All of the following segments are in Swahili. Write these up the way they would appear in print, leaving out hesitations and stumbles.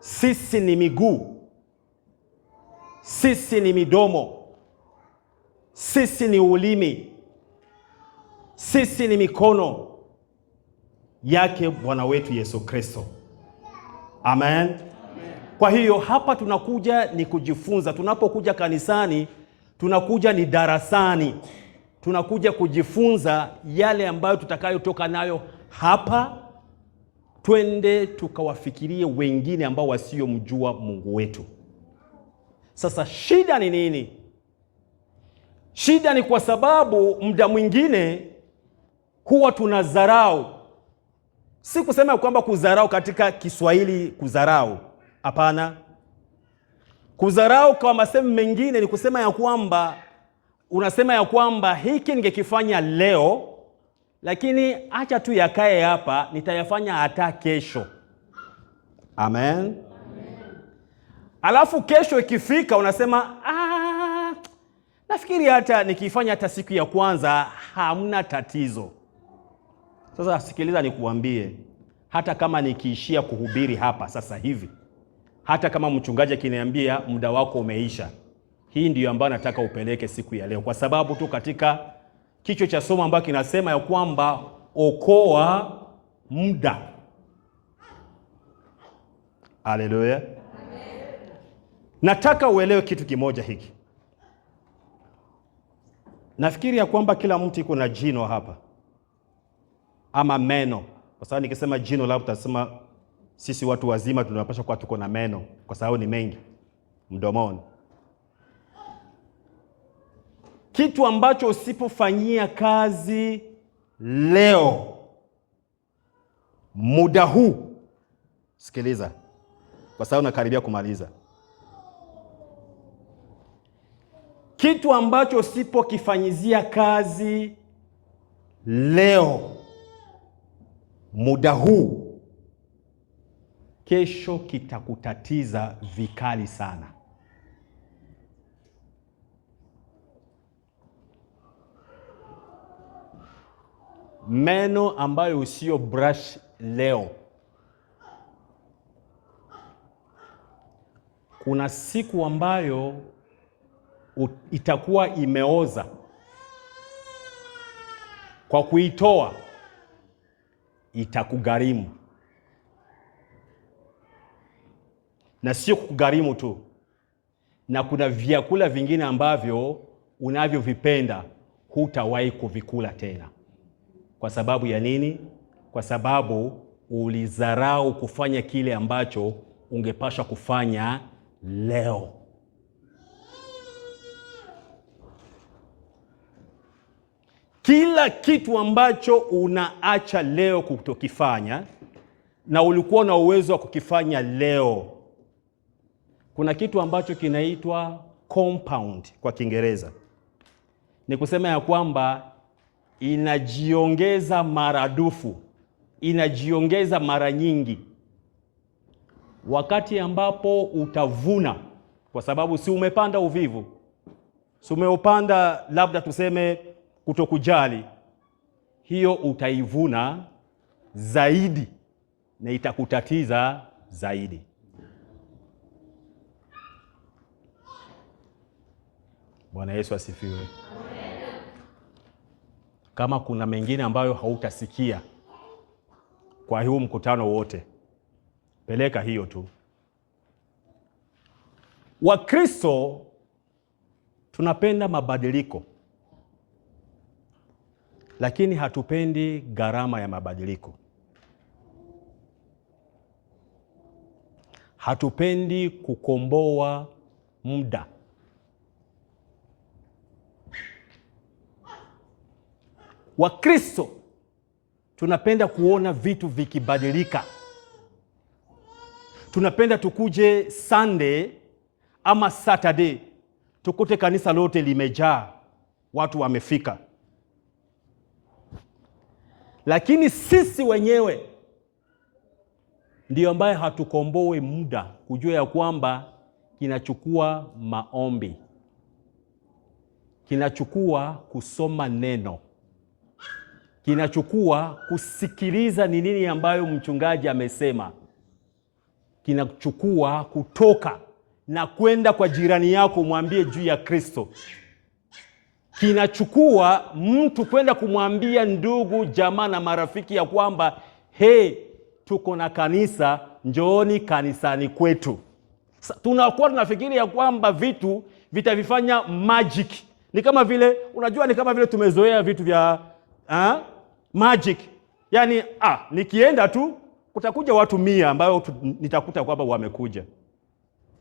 Sisi ni miguu, sisi ni midomo, sisi ni ulimi, sisi ni mikono yake Bwana wetu Yesu Kristo. Amen. Kwa hiyo hapa tunakuja ni kujifunza. Tunapokuja kanisani, tunakuja ni darasani. Tunakuja kujifunza yale ambayo tutakayotoka nayo hapa, twende tukawafikirie wengine ambao wasiomjua Mungu wetu. Sasa shida ni nini? Shida ni kwa sababu muda mwingine huwa tunadharau. Si kusema kwamba kudharau katika Kiswahili kudharau. Hapana. Kudharau kwa masemo mengine ni kusema ya kwamba unasema ya kwamba hiki ningekifanya leo, lakini acha tu yakae hapa, nitayafanya hata kesho. Amen. Alafu kesho ikifika unasema nafikiri hata nikifanya hata siku ya kwanza hamna tatizo. Sasa sikiliza nikuambie, hata kama nikiishia kuhubiri hapa sasa hivi, hata kama mchungaji akiniambia muda wako umeisha, hii ndiyo ambayo nataka upeleke siku ya leo, kwa sababu tu katika kichwa cha somo ambacho kinasema ya kwamba okoa muda. Haleluya. Nataka uelewe kitu kimoja hiki. Nafikiri ya kwamba kila mtu iko na jino hapa ama meno, kwa sababu nikisema jino labda tutasema sisi watu wazima tunapaswa kuwa tuko na meno, kwa sababu ni mengi mdomoni. Kitu ambacho usipofanyia kazi leo, muda huu, sikiliza, kwa sababu nakaribia kumaliza. Kitu ambacho usipokifanyizia kazi leo, muda huu, kesho kitakutatiza vikali sana. Meno ambayo usio brush leo, kuna siku ambayo itakuwa imeoza. Kwa kuitoa itakugharimu, na sio kugharimu tu, na kuna vyakula vingine ambavyo unavyovipenda hutawahi kuvikula tena. Kwa sababu ya nini? Kwa sababu ulidharau kufanya kile ambacho ungepaswa kufanya leo. Kila kitu ambacho unaacha leo kutokifanya na ulikuwa na uwezo wa kukifanya leo, kuna kitu ambacho kinaitwa compound kwa Kiingereza. Ni kusema ya kwamba inajiongeza maradufu, inajiongeza mara nyingi. Wakati ambapo utavuna, kwa sababu si umepanda uvivu, si umeupanda labda tuseme kutokujali, hiyo utaivuna zaidi na itakutatiza zaidi. Bwana Yesu asifiwe. Kama kuna mengine ambayo hautasikia kwa huu mkutano wote, peleka hiyo tu. Wakristo tunapenda mabadiliko, lakini hatupendi gharama ya mabadiliko. Hatupendi kukomboa muda. Wakristo tunapenda kuona vitu vikibadilika. Tunapenda tukuje Sunday ama Saturday tukute kanisa lote limejaa, watu wamefika. Lakini sisi wenyewe ndio ambaye hatukomboe muda, kujua ya kwamba kinachukua maombi, kinachukua kusoma neno, kinachukua kusikiliza ni nini ambayo mchungaji amesema. kinachukua kutoka na kwenda kwa jirani yako mwambie juu ya Kristo. Kinachukua mtu kwenda kumwambia ndugu, jamaa na marafiki ya kwamba tuko na kanisa, njooni kanisani kwetu. Tunakuwa tunafikiri ya kwamba vitu vitavifanya magic. Ni kama vile, unajua, ni kama vile tumezoea vitu vya magic. Yaani nikienda tu kutakuja watu 100 ambao nitakuta kwamba wamekuja.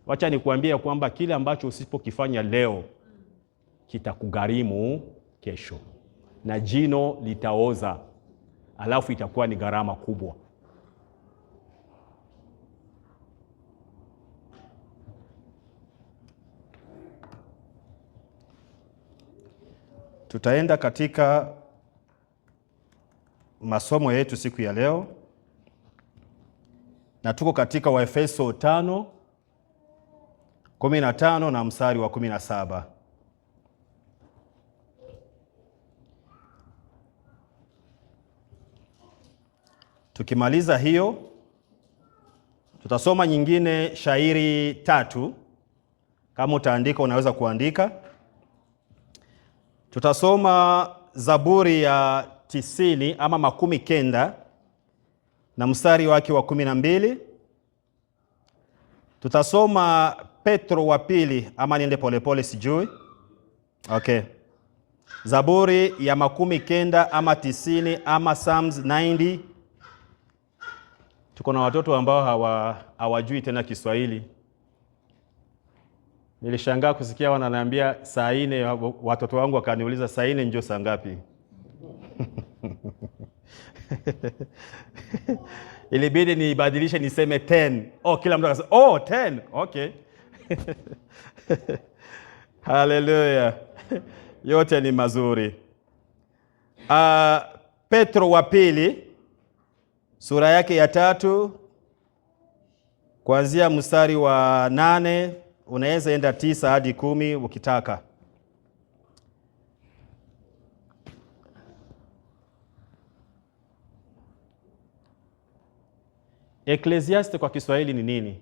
Wacha nikuambie kwamba kile ambacho usipokifanya leo kitakugharimu kesho, na jino litaoza, alafu itakuwa ni gharama kubwa. Tutaenda katika masomo yetu siku ya leo, na tuko katika Waefeso 5:15 na mstari wa 17. Tukimaliza hiyo, tutasoma nyingine shairi 3. Kama utaandika unaweza kuandika. Tutasoma Zaburi ya 90 ama 90 na mstari wake wa 12. Tutasoma Petro wa pili, ama niende polepole sijui. Okay. Zaburi ya 90 ama 90 ama Psalms 90. Tuko na watoto ambao hawajui tena Kiswahili. Nilishangaa kusikia wananiambia saa 4, watoto wangu wakaniuliza saa 4 njoo saa ngapi? Ilibidi nibadilishe niseme 10. Kila mtu akasema 10. Okay. Haleluya. Yote ni mazuri. Petro wa pili sura yake ya 3 kuanzia mstari wa 8, unaweza enda 9 hadi 10 ukitaka. Ecclesiastes kwa Kiswahili ni nini?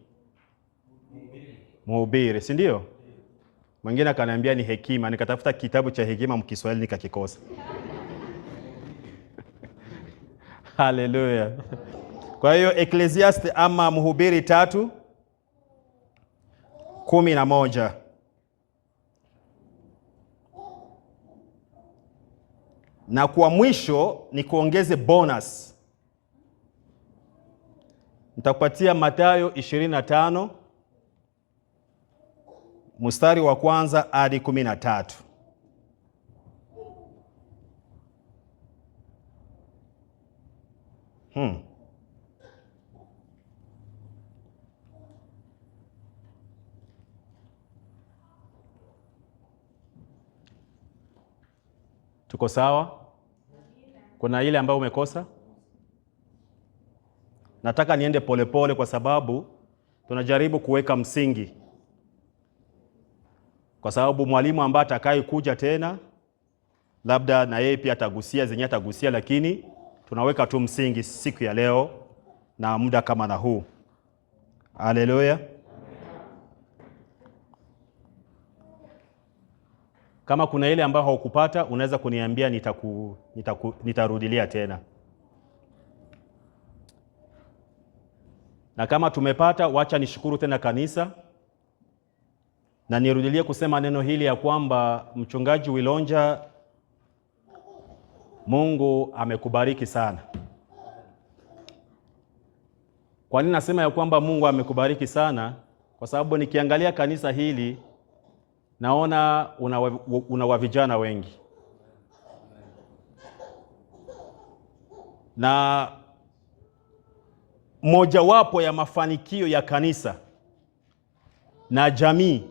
Mhubiri, si ndio? Mwingine akaniambia ni hekima, nikatafuta kitabu cha hekima mkiswahili nikakikosa. Haleluya. Kwa hiyo Ecclesiastes ama Mhubiri 3:11. Na kwa mwisho ni kuongeze bonus. Nitakupatia Mathayo 25 mstari wa 1 hadi 13. Tuko sawa? Kuna ile ambayo umekosa? Nataka niende polepole kwa sababu tunajaribu kuweka msingi. Kwa sababu mwalimu ambaye atakaye kuja tena labda na yeye pia atagusia, lakini tunaweka tu msingi siku ya leo na muda kama na huu. Haleluya. Kama kuna ile ambayo haukupata unaweza kuniambia, nitarudilia tena. Na kama tumepata, wacha nishukuru tena kanisa na nirudilie kusema neno hili ya kwamba Mchungaji Wilonja, Mungu amekubariki sana. Kwa nini nasema ya kwamba Mungu amekubariki sana? Kwa sababu nikiangalia kanisa hili naona una vijana wengi. Na mojawapo ya mafanikio ya kanisa na jamii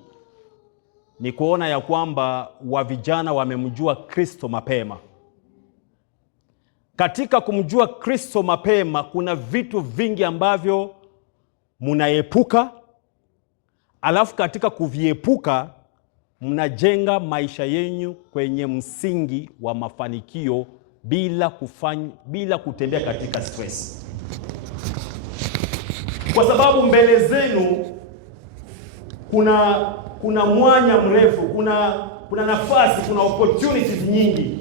ni kuona ya kwamba vijana wamemjua Kristo mapema. Katika kumjua Kristo mapema kuna vitu vingi ambavyo mnaepuka, alafu katika kuviepuka mnajenga maisha yenu kwenye msingi wa mafanikio bila kutembea katika stress. kwa sababu mbele zenu kuna mwanya mrefu, kuna nafasi, kuna opportunities nyingi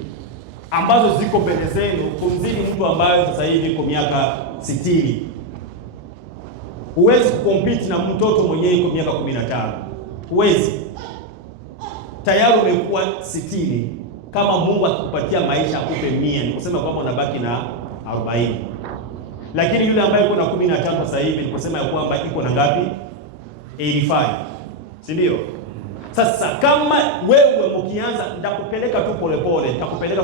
ambazo ziko mbele zenu kumzidi mtu ambaye sasa hivi yuko miaka 60. Huwezi kucompete na mtoto mwenyewe yuko miaka 15. Huwezi. Tayari umekuwa 60. Kama Mungu akikupatia maisha akupe 100, ni kusema kwamba unabaki na 40. Lakini yule ambaye yuko na 15 sasa hivi ni kusema kwamba iko na ngapi? 85. Si ndio? Sasa kama wewe ukianza, nitakupeleka tu polepole, nitakupeleka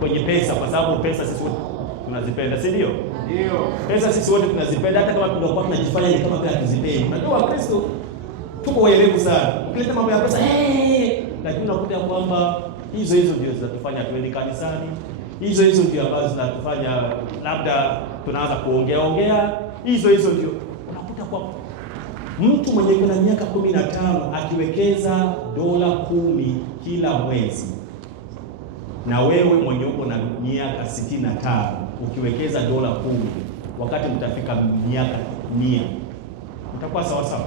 kwenye pesa, kwa sababu pesa sisi wote tunazipenda, si ndio? Ndio. Pesa sisi wote tunazipenda, hata kama tunakuwa tunajifanya ni kama pia tuzipendi. Unajua Wakristo tuko waelevu sana. Ukileta mambo ya pesa, lakini unakuta kwamba hizo ndio zinatufanya tuende kanisani. Hizo ndio ambazo zinatufanya labda tunaanza kuongea. Hizo ndio unakuta kwamba mtu mwenye kuna miaka 15 akiwekeza $10 kila mwezi, na wewe mwenye uko na miaka 65 ukiwekeza $10, wakati mtafika miaka 100 utakuwa sawa sawa.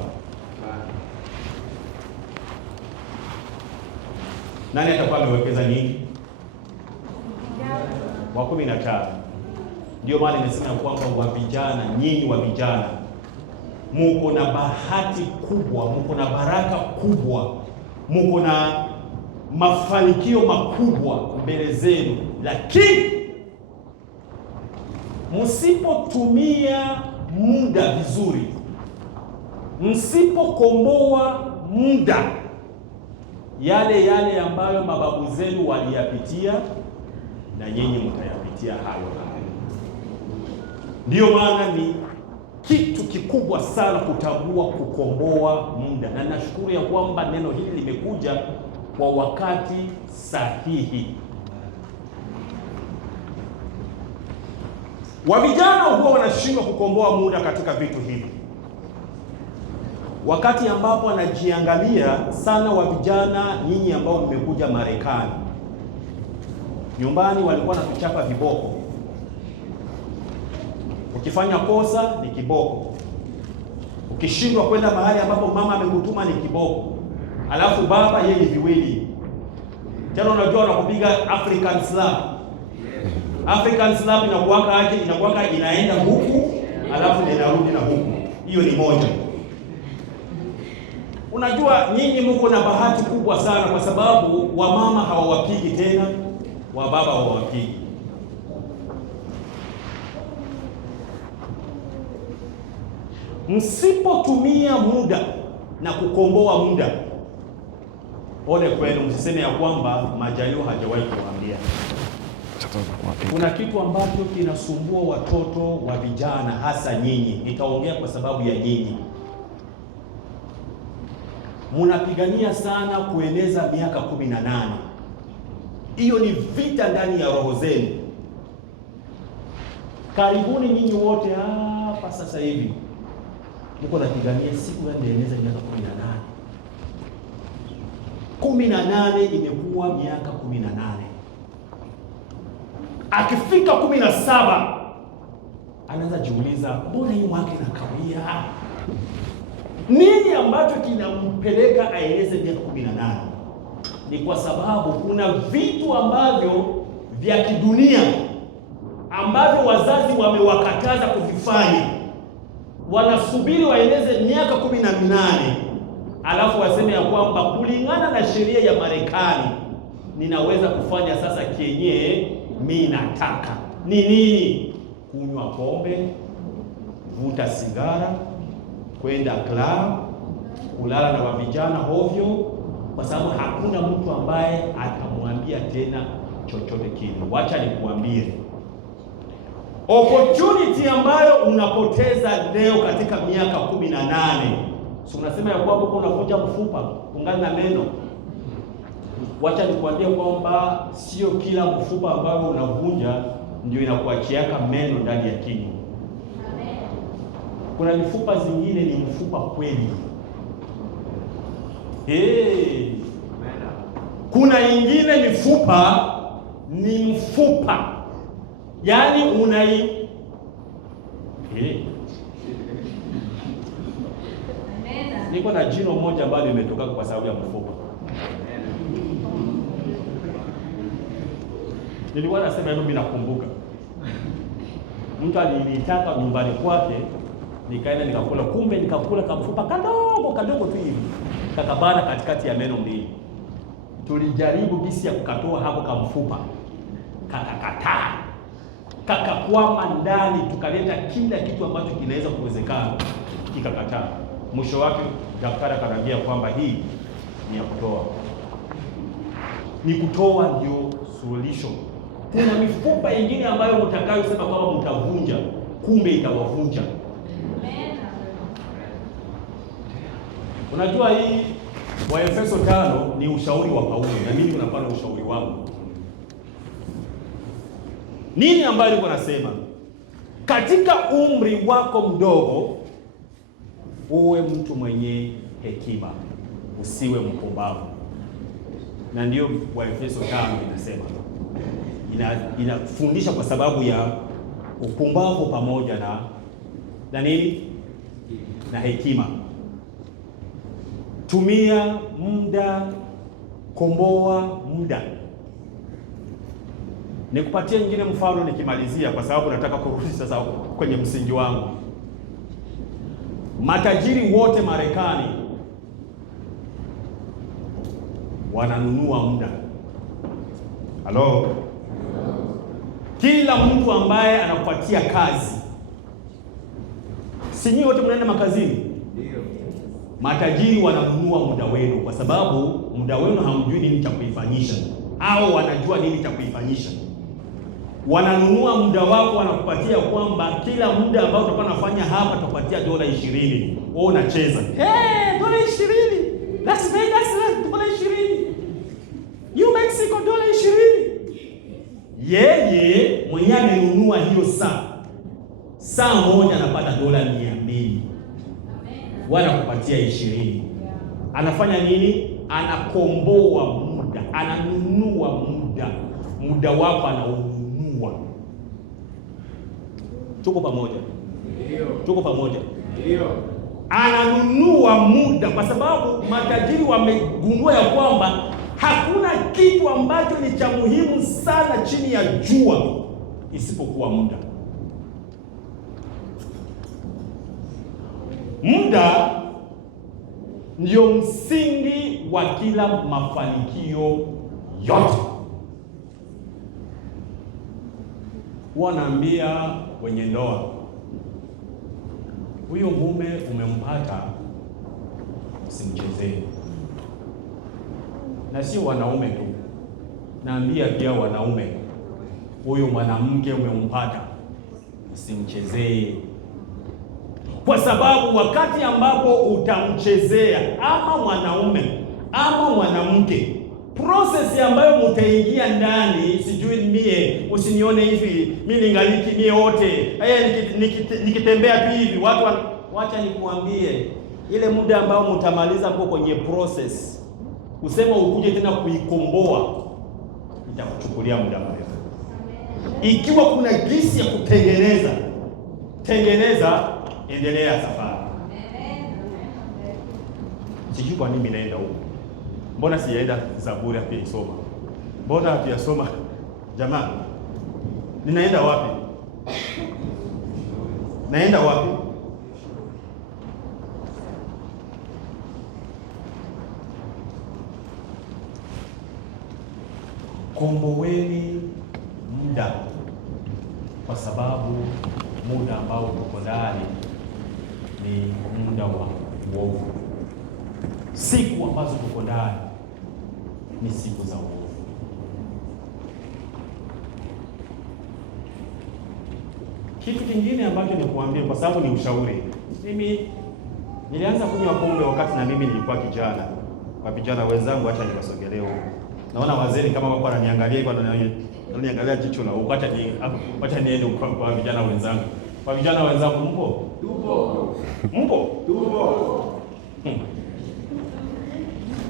Nani atakuwa amewekeza nyingi? Wa 15. Ndio maana nimesema kwamba wa vijana, nyinyi wa vijana muko na bahati kubwa, muko na baraka kubwa, muko na mafanikio makubwa mbele zenu, lakini msipotumia muda vizuri, msipokomboa muda, yale ambayo mababu zenu waliyapitia, na nyinyi mtayapitia hayo. Ndiyo maana ni kitu kikubwa sana kutambua kukomboa muda, na nashukuru ya kwamba neno hili limekuja kwa wakati sahihi. Wa vijana huwa wanashindwa kukomboa muda katika vitu hivi, wakati ambapo wanajiangalia sana. Wa vijana nyinyi ambao mmekuja Marekani, nyumbani walikuwa wanatuchapa viboko. Ukifanya kosa ni kiboko, ukishindwa kwenda mahali ambapo mama amekutuma ni kiboko, alafu baba yeye ni viwili. Tena unajua wanakupiga African slap. African slap inakuwa inaenda huku alafu inarudi na huku, hiyo ni moja. Unajua nyinyi mko na bahati kubwa sana, kwa sababu wamama hawawapigi tena, wa baba hawawapigi. Msipotumia muda na kukomboa muda, ole kwenu, msiseme ya kwamba Majaliwa hajawahi kuambia. Kuna kitu ambacho kinasumbua watoto wa vijana, hasa nyinyi. Nitaongea kwa sababu ya nyinyi. Munapigania sana kueneza miaka 18. Hiyo ni vita ndani ya roho zenu. Karibuni nyinyi wote hapa sasa hivi mko napigania siku ya kueneza miaka 18. 18 imekuwa miaka 18. Akifika 17 anaanza jiuliza, mbona hii mwaka inakawia? Nini ambacho kinampeleka aeleze miaka 18? Ni kwa sababu kuna vitu ambavyo vya kidunia ambavyo wazazi wamewakataza kuvifanya. Wanasubiri waeleze miaka 18 alafu waseme ya kwamba kulingana na sheria ya Marekani ninaweza kufanya sasa kenye mimi nataka. Ni nini? Kunywa pombe, vuta sigara, kwenda club, kulala na wavijana hovyo, kwa sababu hakuna mtu ambaye atamwambia tena chochote kile. Wacha nikuambie, opportunity ambayo unapoteza leo katika miaka 18. Si unasema ya kwamba uko unavunja mfupa ungali na meno. Wacha nikuambie kwamba sio kila mfupa ambao unavunja ndio inakuachiaka meno ndani ya kinywa. Kuna mifupa zingine ni mfupa kweli. Kuna ingine mifupa ni mfupa, yaani Niko na jino moja ambalo limetoka kwa sababu ya mfupa. Nilikuwa nasema hivyo, mimi nakumbuka. Mtu alinitaka nyumbani kwake, nikaenda nikakula, kumbe nikakula kamfupa kadogo tu hivi. Kakabana katikati ya meno mbili. Tulijaribu gisi ya kukatoa hapo kamfupa. Kakakataa. Kakakwama ndani, tukaleta kila kitu ambacho kinaweza kuwezekana, kikakataa. Mwisho wake daktari akaniambia kwamba hii ni ya kutoa. Ni kutoa ndio suluhisho. Kuna mifupa ingine ambayo mtakayosema kwamba mtavunja, kumbe itawavunja. Unajua hii Waefeso 5 ni ushauri wa Paulo, na mimi kunapana ushauri wangu. Nini ambayo niko nasema? Katika umri wako mdogo uwe mtu mwenye hekima, usiwe mpumbavu. Na ndio Waefeso 5 inasema. Inafundisha kwa sababu ya upumbavu pamoja na nini? Na hekima. Tumia muda, komboa muda. Nikupatie nyingine mfano nikimalizia, kwa sababu nataka kurudi sasa kwenye msingi wangu. Matajiri wote Marekani wananunua muda. Halo? Kila mtu ambaye anakupatia kazi, si nyinyi wote mnaenda makazini? Ndio. Matajiri wananunua muda wenu, kwa sababu muda wenu hamjui nini cha kuifanyisha, au wanajua nini cha kuifanyisha. Wananunua muda wako, wanakupatia kwamba kila muda ambao utakuwa unafanya hapa tutakupatia $20. Wewe unacheza. $20. Las Vegas $20. New Mexico $20. Yeye mwenyewe amenunua hiyo saa moja anapata $200. Wanakupatia 20. Anafanya nini? Anakomboa muda, ananunua muda wako anaununua. Tuko pamoja? Ndio. Tuko pamoja? Ndio. Ananunua muda kwa sababu matajiri wamegundua ya kwamba hakuna kitu ambacho ni cha muhimu sana chini ya jua isipokuwa muda. Muda ndio msingi wa kila mafanikio yote. Wanaambia wenye ndoa, huyo mume umempata, usimchezee. Na sio wanaume tu, naambia pia wanaume, huyo mwanamke umempata, usimchezee. Kwa sababu wakati ambapo utamchezea ama mwanaume ama mwanamke, process ambayo mtaingia ndani, sijui mie, usinione hivi, mimi ningaliki mie wote, nikitembea tu hivi watu wacha nikuambie, ile muda ambao mtamaliza kwa kwenye process, usema ukuje tena kuikomboa, itakuchukulia muda mrefu. Ikiwa kuna gisi ya kutengeneza, endelea safari. Sijui kwa nini naenda huko. Mbona sienda Zaburi pia isoma? Mbona hatuyasoma? Jamani, ninaenda wapi? Naenda wapi? Komboweni muda, kwa sababu muda ambao uko ndani ni muda wa uovu. Siku ambazo tuko ndani ni siku za uovu. Kitu kingine ambacho nikuambia, kwa sababu ni ushauri, mimi nilianza kunywa pombe wakati na mimi nilikuwa kijana. Kwa vijana wenzangu, acha niwasogelee huko. Naona wazee kama wako wananiangalia hivyo, wananiangalia jicho la huko. Acha niende kwa vijana wenzangu. Kwa vijana wenzangu, mpo? Tupo. Mpo? Tupo.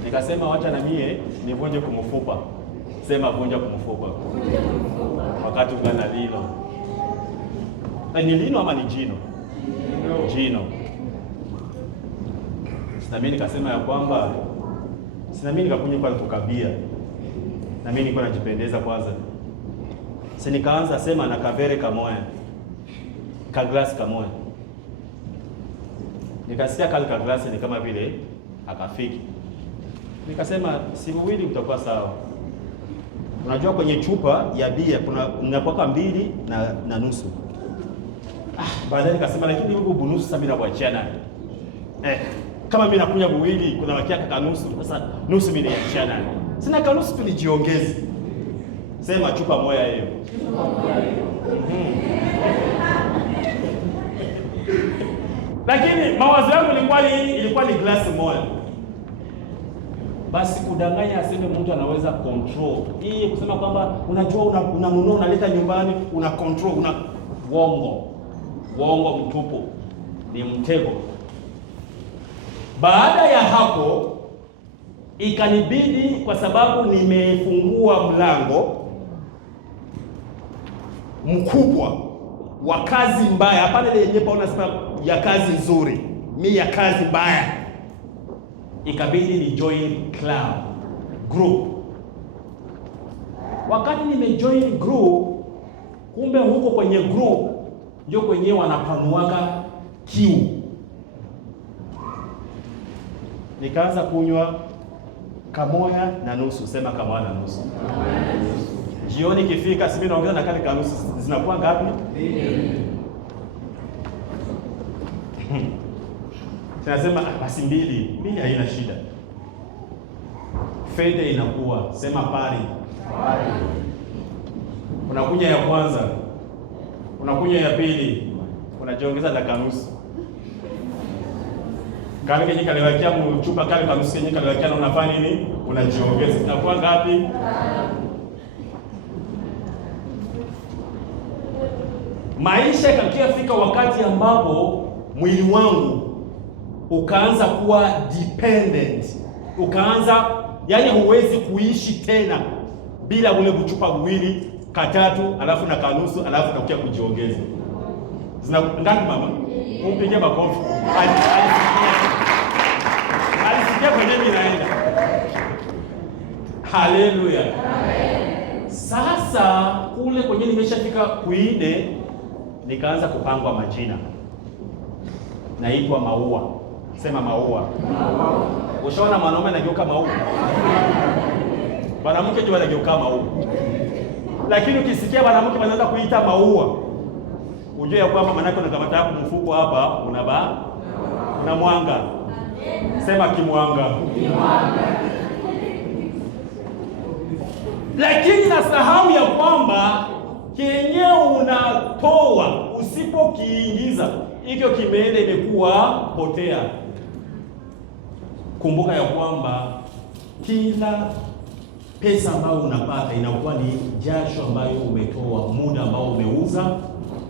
Nikasema wacha na mie nivunje kumfupa. Sema vunja kumfupa. Wakati ugana lilo. Ni lino ama ni jino? Jino. Na mimi nikasema ya kwamba sina mimi nikakunywa kwanza tukabia. Na mimi nilikuwa najipendeza kwanza. Sasa nikaanza sema na kavere kamoya. Ka glass kamoya. Nikasikia kale ka glass ni kama vile akafiki. Nikasema siku mbili utakuwa sawa. Unajua kwenye chupa ya bia kuna mbili na nusu. Baadaye nikasema lakini huko bunusu sasa mimi nakuachana. Kama mimi nakunywa buwili kuna wakia kanusu, sasa nusu mimi niachana. Sina kanusu tu nijiongeze. Sema chupa moja hiyo. Lakini mawazo yangu ilikuwa ni glasi moja. Basi kudanganya aseme mtu anaweza control. Hii kusema kwamba unajua unanunua unaleta nyumbani, una control, una uongo mtupu. Ni mtego. Baada ya hapo ikanibidi kwa sababu nimefungua mlango mkubwa wa kazi mbaya. Hapana ile yenyewe paona sema ya kazi nzuri. Mimi ya kazi mbaya. Ikabidi ni join club group. Wakati nimejoin group, kumbe huko kwenye group ndio kwenye wanapanuaga kiu. Nikaanza kunywa kamoya na nusu, sema kamoya na nusu. Jioni kifika simi naongeza na kale kanusu, zinakuwa ngapi? Tunasema basi mbili haina shida. Fede inakuwa, sema pari. Unakunya ya kwanza, unakunya ya pili, unajiongeza na kanusu. Kale kenye kaliwakia mchupa kale kanusu kenye kaliwakia na unafanya nini? Unajiongeza. Inakuwa ngapi? Maisha yakafika wakati ambapo mwili wangu ukaanza kuwa dependent. Ukaanza, yani huwezi kuishi tena bila ule kuchupa mwili katatu alafu na kanusu alafu nakuja kujiongeza. Zina ngapi mama? Upige makofi. Alisikia kwenye mimi naenda. Haleluya. Sasa kule kwenye nimeshafika kuine, nikaanza kupangwa majina. Naitwa Maua. Sema Maua. Ushaona mwanaume anageuka Maua? Mwanamke tu anageuka Maua. Lakini ukisikia mwanamke anaanza kuita Maua, ujue ya kwamba manako unakamata hapo mfuko hapa una mwanga. Sema kimwanga. Lakini nasahau ya kwamba kenye unatoa usipokiingiza hivyo kimeenda imekuwa potea. Kumbuka ya kwamba kila pesa ambayo unapata inakuwa ni jasho ambayo umetoa, muda ambao umeuza,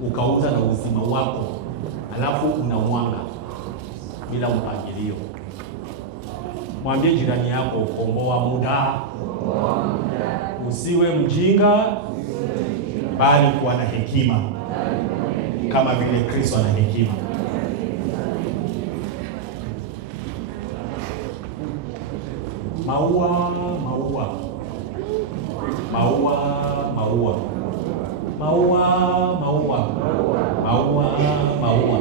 ukauza na uzima wako, alafu unamwanga bila mpangilio. Mwambie jirani yako, komboa muda. Usiwe mjinga, bali kuwa na hekima kama vile Kristo ana hekima. Maua, maua. Maua, maua. Maua, maua. Maua, maua.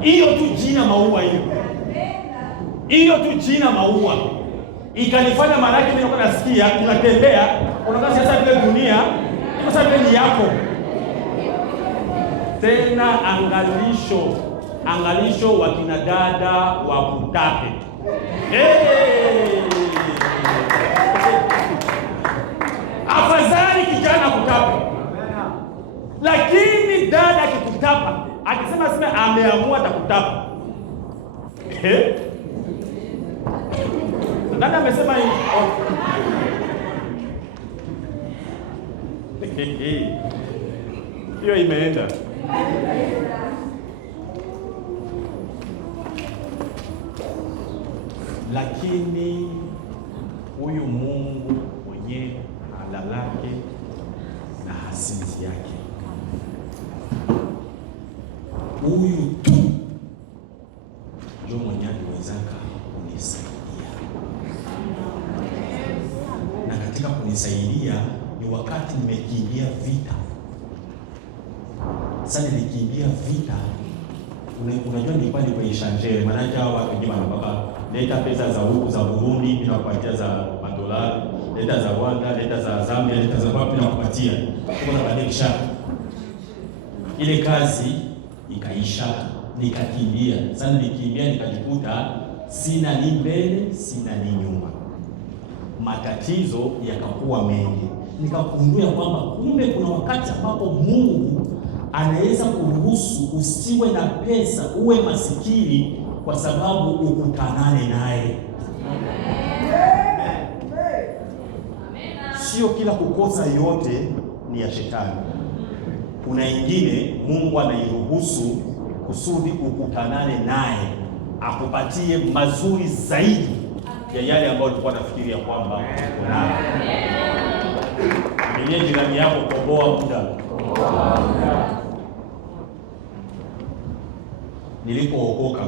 Hiyo tu jina maua hiyo. Hiyo tu jina maua. Ikanifanya maana yake mimi nasikia tunatembea, unaona sasa vile dunia, iko sasa vile ni yako. Tena angalisho wa kina dada wa kutape. Afadhali kijana kutape. Lakini dada akikutapa, akisema sema ameamua atakutapa. Dada amesema hiyo imeenda. Lakini huyu Mungu mwenye halalake na hasisi yake, huyu tu ndio mwenye aliwezaka kunisaidia. Na katika kunisaidia ni wakati nimekimbia vita. Sasa nilikimbia vita, unajua nilikuwa ni kwenye shanjere, maana hao watu wengine wanapaka leta pesa za huku za Burundi, bila kupatia za madolari, leta za Rwanda, leta za Zambia, leta za wapi na kupatia. Kwa badilisha. Ile kazi ikaisha, nikakimbia. Sasa nilikimbia nikajikuta sina ni mbele, sina ni nyuma. Matatizo yakakuwa mengi. Nikagundua kwamba kumbe kuna wakati ambapo Mungu anaweza kuruhusu usiwe na pesa, uwe masikini kwa sababu ukutanane naye. Sio kila kukosa yote ni ya shetani. Kuna ingine Mungu anairuhusu kusudi ukutanane naye, akupatie mazuri zaidi ya yale ambayo ulikuwa unafikiria kwamba unayo. Mwenye jirani yako, komboa muda. Nilipookoka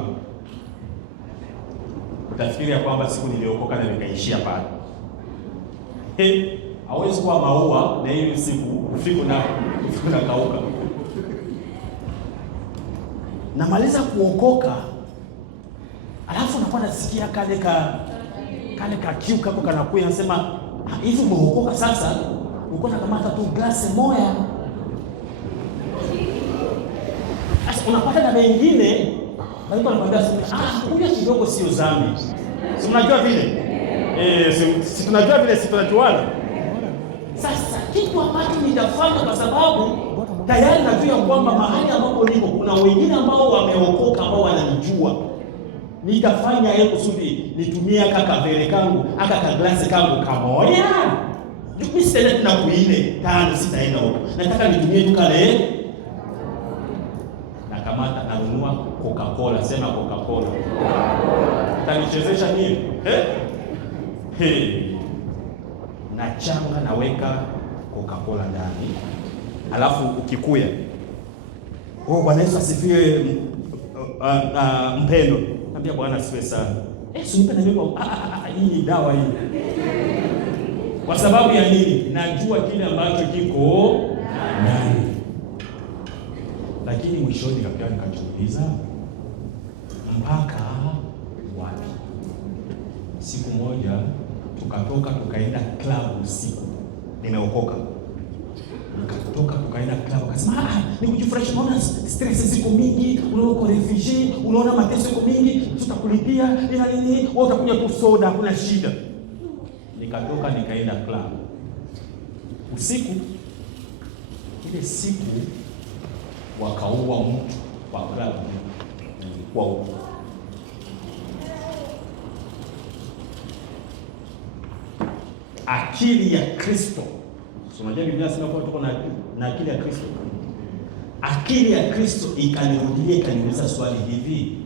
utafikiria kwamba siku niliokoka na nikaishia pale. Hawezi kuwa maua na hiyo siku ufiku na kauka. Namaliza kuokoka, alafu unakuwa nasikia kale ka kiu kako kanakuya, nasema hivi umeokoka sasa, uko na kamata tu glasi moja. Sasa unapata na wengine walikuwa wanakuambia kuja kidogo sio dhambi. Si unajua vile? Si tunajua vile, si tunajuana. Sasa kitu ambacho nitafanya, kwa sababu tayari najua kwamba mahali ambapo niko kuna wengine ambao wameokoka ambao wananijua, nitafanya yeye kusudi nitumie kavere kangu aka glasi kangu kamoja. Mimi sitaenda tena kuine 5 sitaenda huko. Nataka nitumie tu kale. Na kamata nanunua Coca-Cola, sema Coca-Cola. Utanichezesha nini? Na changa naweka Coca-Cola ndani. Alafu ukikuya, Bwana Yesu asifiwe, mpendo. Naambia Bwana asifiwe sana. Sinipe na mimi hii dawa hii. Kwa sababu ya nini? Najua kile ambacho kiko ndani. Lakini mwishoni nikajiuliza, mpaka wapi? Siku moja tukatoka tukaenda club usiku. Nimeokoka. Nikatoka tukaenda club, akasema ni kujifurahisha, unaona stress ziko mingi, unaona uko refugee, unaona mateso yako mingi, tutakulipia nini, wewe utakuja tu soda, hakuna shida. Nikatoka nikaenda club usiku. Ile siku wakaua mtu wa club kwa huko. Akili ya Kristo. Unajua Biblia inasema kwa tuko na akili ya Kristo. Akili ya Kristo ikanirudia, ikaniuliza swali hivi: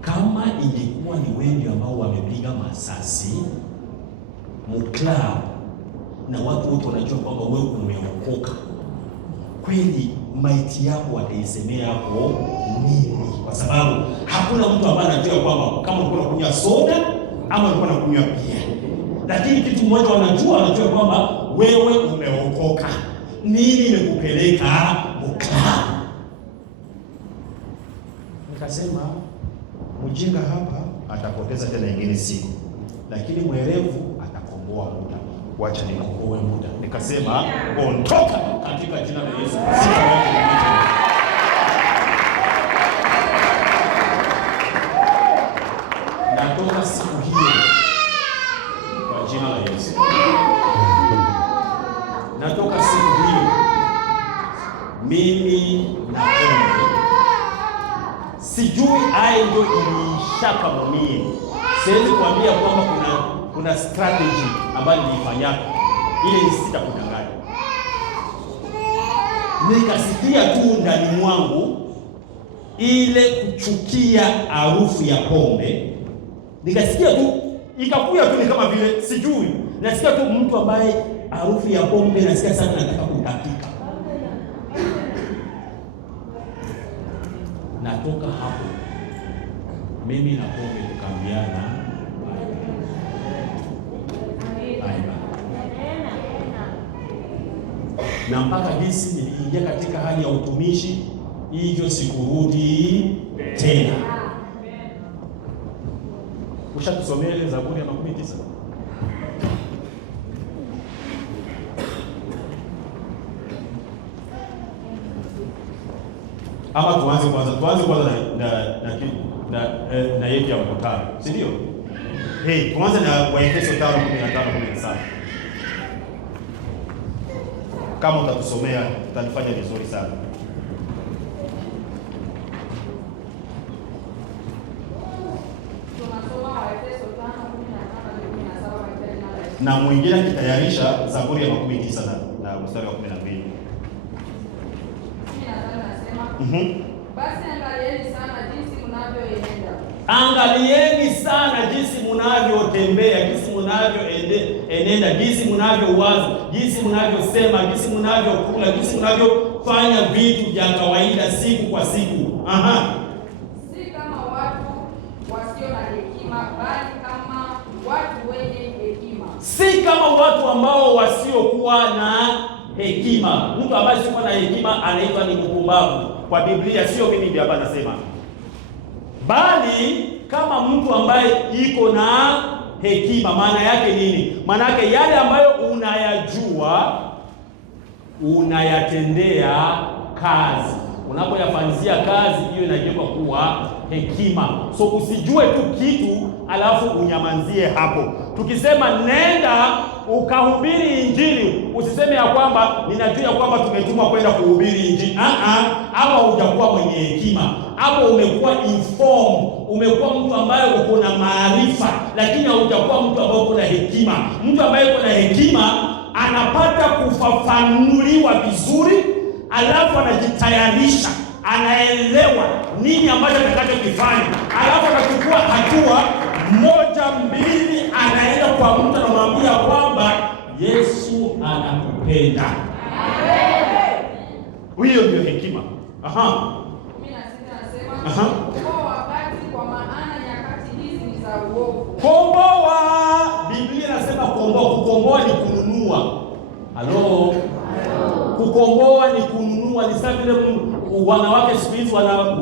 kama ingekuwa ni wengi ambao wamepiga masasi mklab na watu wote wanajua kwamba wewe umeokoka, kweli maiti yako wataisemea hapo nini? Kwa sababu hakuna mtu ambaye anajua kwamba kama ulikuwa unakunywa soda ama ulikuwa unakunywa bia. Lakini kitu mmoja wanajua kwamba wewe umeokoka. Nini imekupeleka mklab? Nikasema mjinga hapa atapoteza tena nyingine siku, lakini mwerevu atakomboa muda. Wacha nikomboe muda. Nikasema ondoka katika jina la Yesu. Natoka siku hiyo kwa jina la Yesu. Natoka siku hiyo mimi na pombe. Sijui ai ndio ilishaka mumie. Siwezi kuambia kwamba kuna strategy ambayo nilifanya ile sitakudanganya. Nikasikia tu ndani mwangu ile kuchukia harufu ya pombe. Nikasikia tu ikakuja tu, ni kama vile sijui. Nasikia tu mtu ambaye harufu ya pombe nasikia sana nataka kutapika. Natoka hapo mimi na pombe tukaambiana na mpaka jinsi niliingia katika hali ya utumishi, hivyo sikurudi tena. Ushatusomea ile Zaburi ya 19? Ama tuanze kwanza na yetu ya mkutano, si ndio? Tuanze na Waefeso 5:15-17. Kama utatusomea utanifanya vizuri sana. Tunasoma Waefeso 5:15-17. Na mwingine akitayarisha Zaburi ya 19 na mstari wa 12. Basi angalieni sana jinsi mnavyoenenda. Angalieni sana jinsi mnavyotembea, jinsi mnavyoenenda, jinsi mnavyowaza, jinsi mnavyosema, jinsi mnavyokula, jinsi mnavyofanya vitu vya kawaida siku kwa siku. Si kama watu wasio na hekima, bali kama watu wenye hekima. Si kama watu ambao wasiokuwa na hekima. Mtu ambaye sio na hekima anaitwa ni mpumbavu. Kwa Biblia, sio mimi ndiye hapa nasema. Bali kama mtu ambaye iko na hekima. Maana yake nini? Maana yake yale ambayo unayajua unayatendea kazi. Unapoyafanyia kazi, hiyo inageuka kuwa hekima. So usijue tu kitu alafu unyamanzie hapo. Tukisema nenda ukahubiri Injili, usiseme ya kwamba ninajua ya kwamba tumetumwa kwenda kuhubiri Injili. Hapo hujakuwa mwenye hekima. Hapo umekuwa informed, umekuwa mtu ambaye uko na maarifa, lakini hujakuwa mtu ambaye uko na hekima. Mtu ambaye uko na hekima anapata kufafanuliwa vizuri, alafu anajitayarisha, anaelewa nini ambacho atakachokifanya, alafu anachukua hatua moja mbili, anaenda kwa mtu anamwambia kwamba Yesu anakupenda. Hiyo ndio hekima. 16 anasema komboa wakati, kwa maana nyakati hizi ni za uovu. Komboa, Biblia inasema komboa. Kukomboa ni kununua. Halo. Kukomboa ni kununua. Ni sawa vile wanawake siku hizi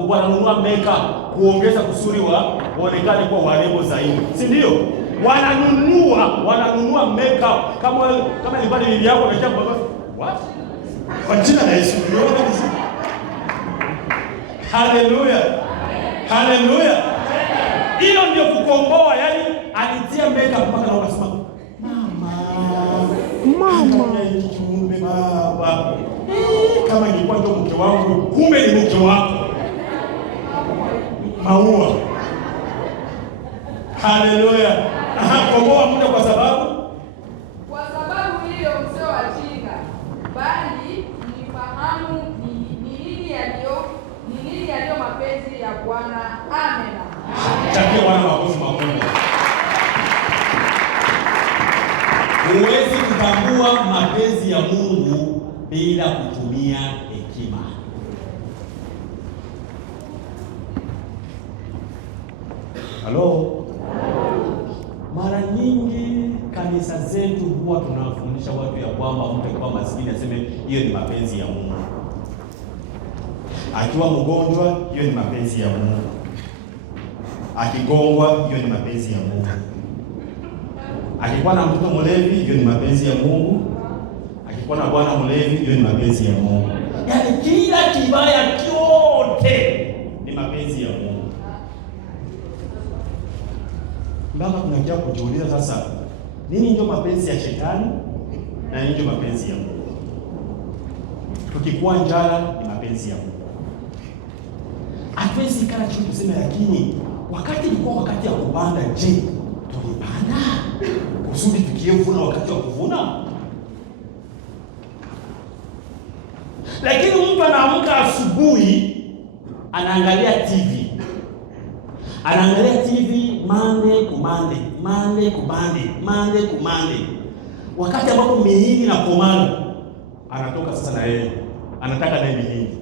wananunua makeup kuongeza kusuri waonekane kwa warembo zaidi, si ndio? Wananunua makeup kama ilibali bibi yako na jambo what? Kwa jina la Yesu. Haleluya. Haleluya. Hilo ndio kukomboa, yani alitia makeup mpaka na unasema mama kiumbe baba. Kama ingekuwa ndio mke wangu, kumbe ni mke wako. Maua. Haleluya. Komboa muda kwa sababu hiyo msio wajinga, bali mfahamu ni nini yaliyo mapenzi ya Bwana. Amen. Chapia wana makofi makubwa. Huwezi kutambua mapenzi ya Mungu bila kutumia hekima. Halo. Mara nyingi kanisa zetu huwa tunafundisha watu ya kwamba mtu akiwa maskini aseme hiyo ni mapenzi ya Mungu. Akiwa mgonjwa, hiyo ni mapenzi ya Mungu. Akigongwa, hiyo ni mapenzi ya Mungu. Akikuwa na mtoto mlevi, hiyo ni mapenzi ya Mungu. Akikuwa na bwana mlevi, hiyo ni mapenzi ya Mungu. Yaani kila kibaya kyote ni mapenzi ya Mungu. Mpaka tunakia kujiuliza sasa, nini ndio mapenzi ya shetani na nini ndio mapenzi ya Mungu? Tukikuwa njala ni mapenzi ya Mungu. Hatuwezi kana chini tuseme, lakini wakati ilikuwa wakati ya kupanda, je, tulipanda kusudi tukivuna wakati wa kuvuna? Lakini mtu anaamka asubuhi anaangalia TV. Anaangalia TV Monday to Monday. Wakati ambapo mihindi na komano anatoka sasa na yeye anataka naye mihindi.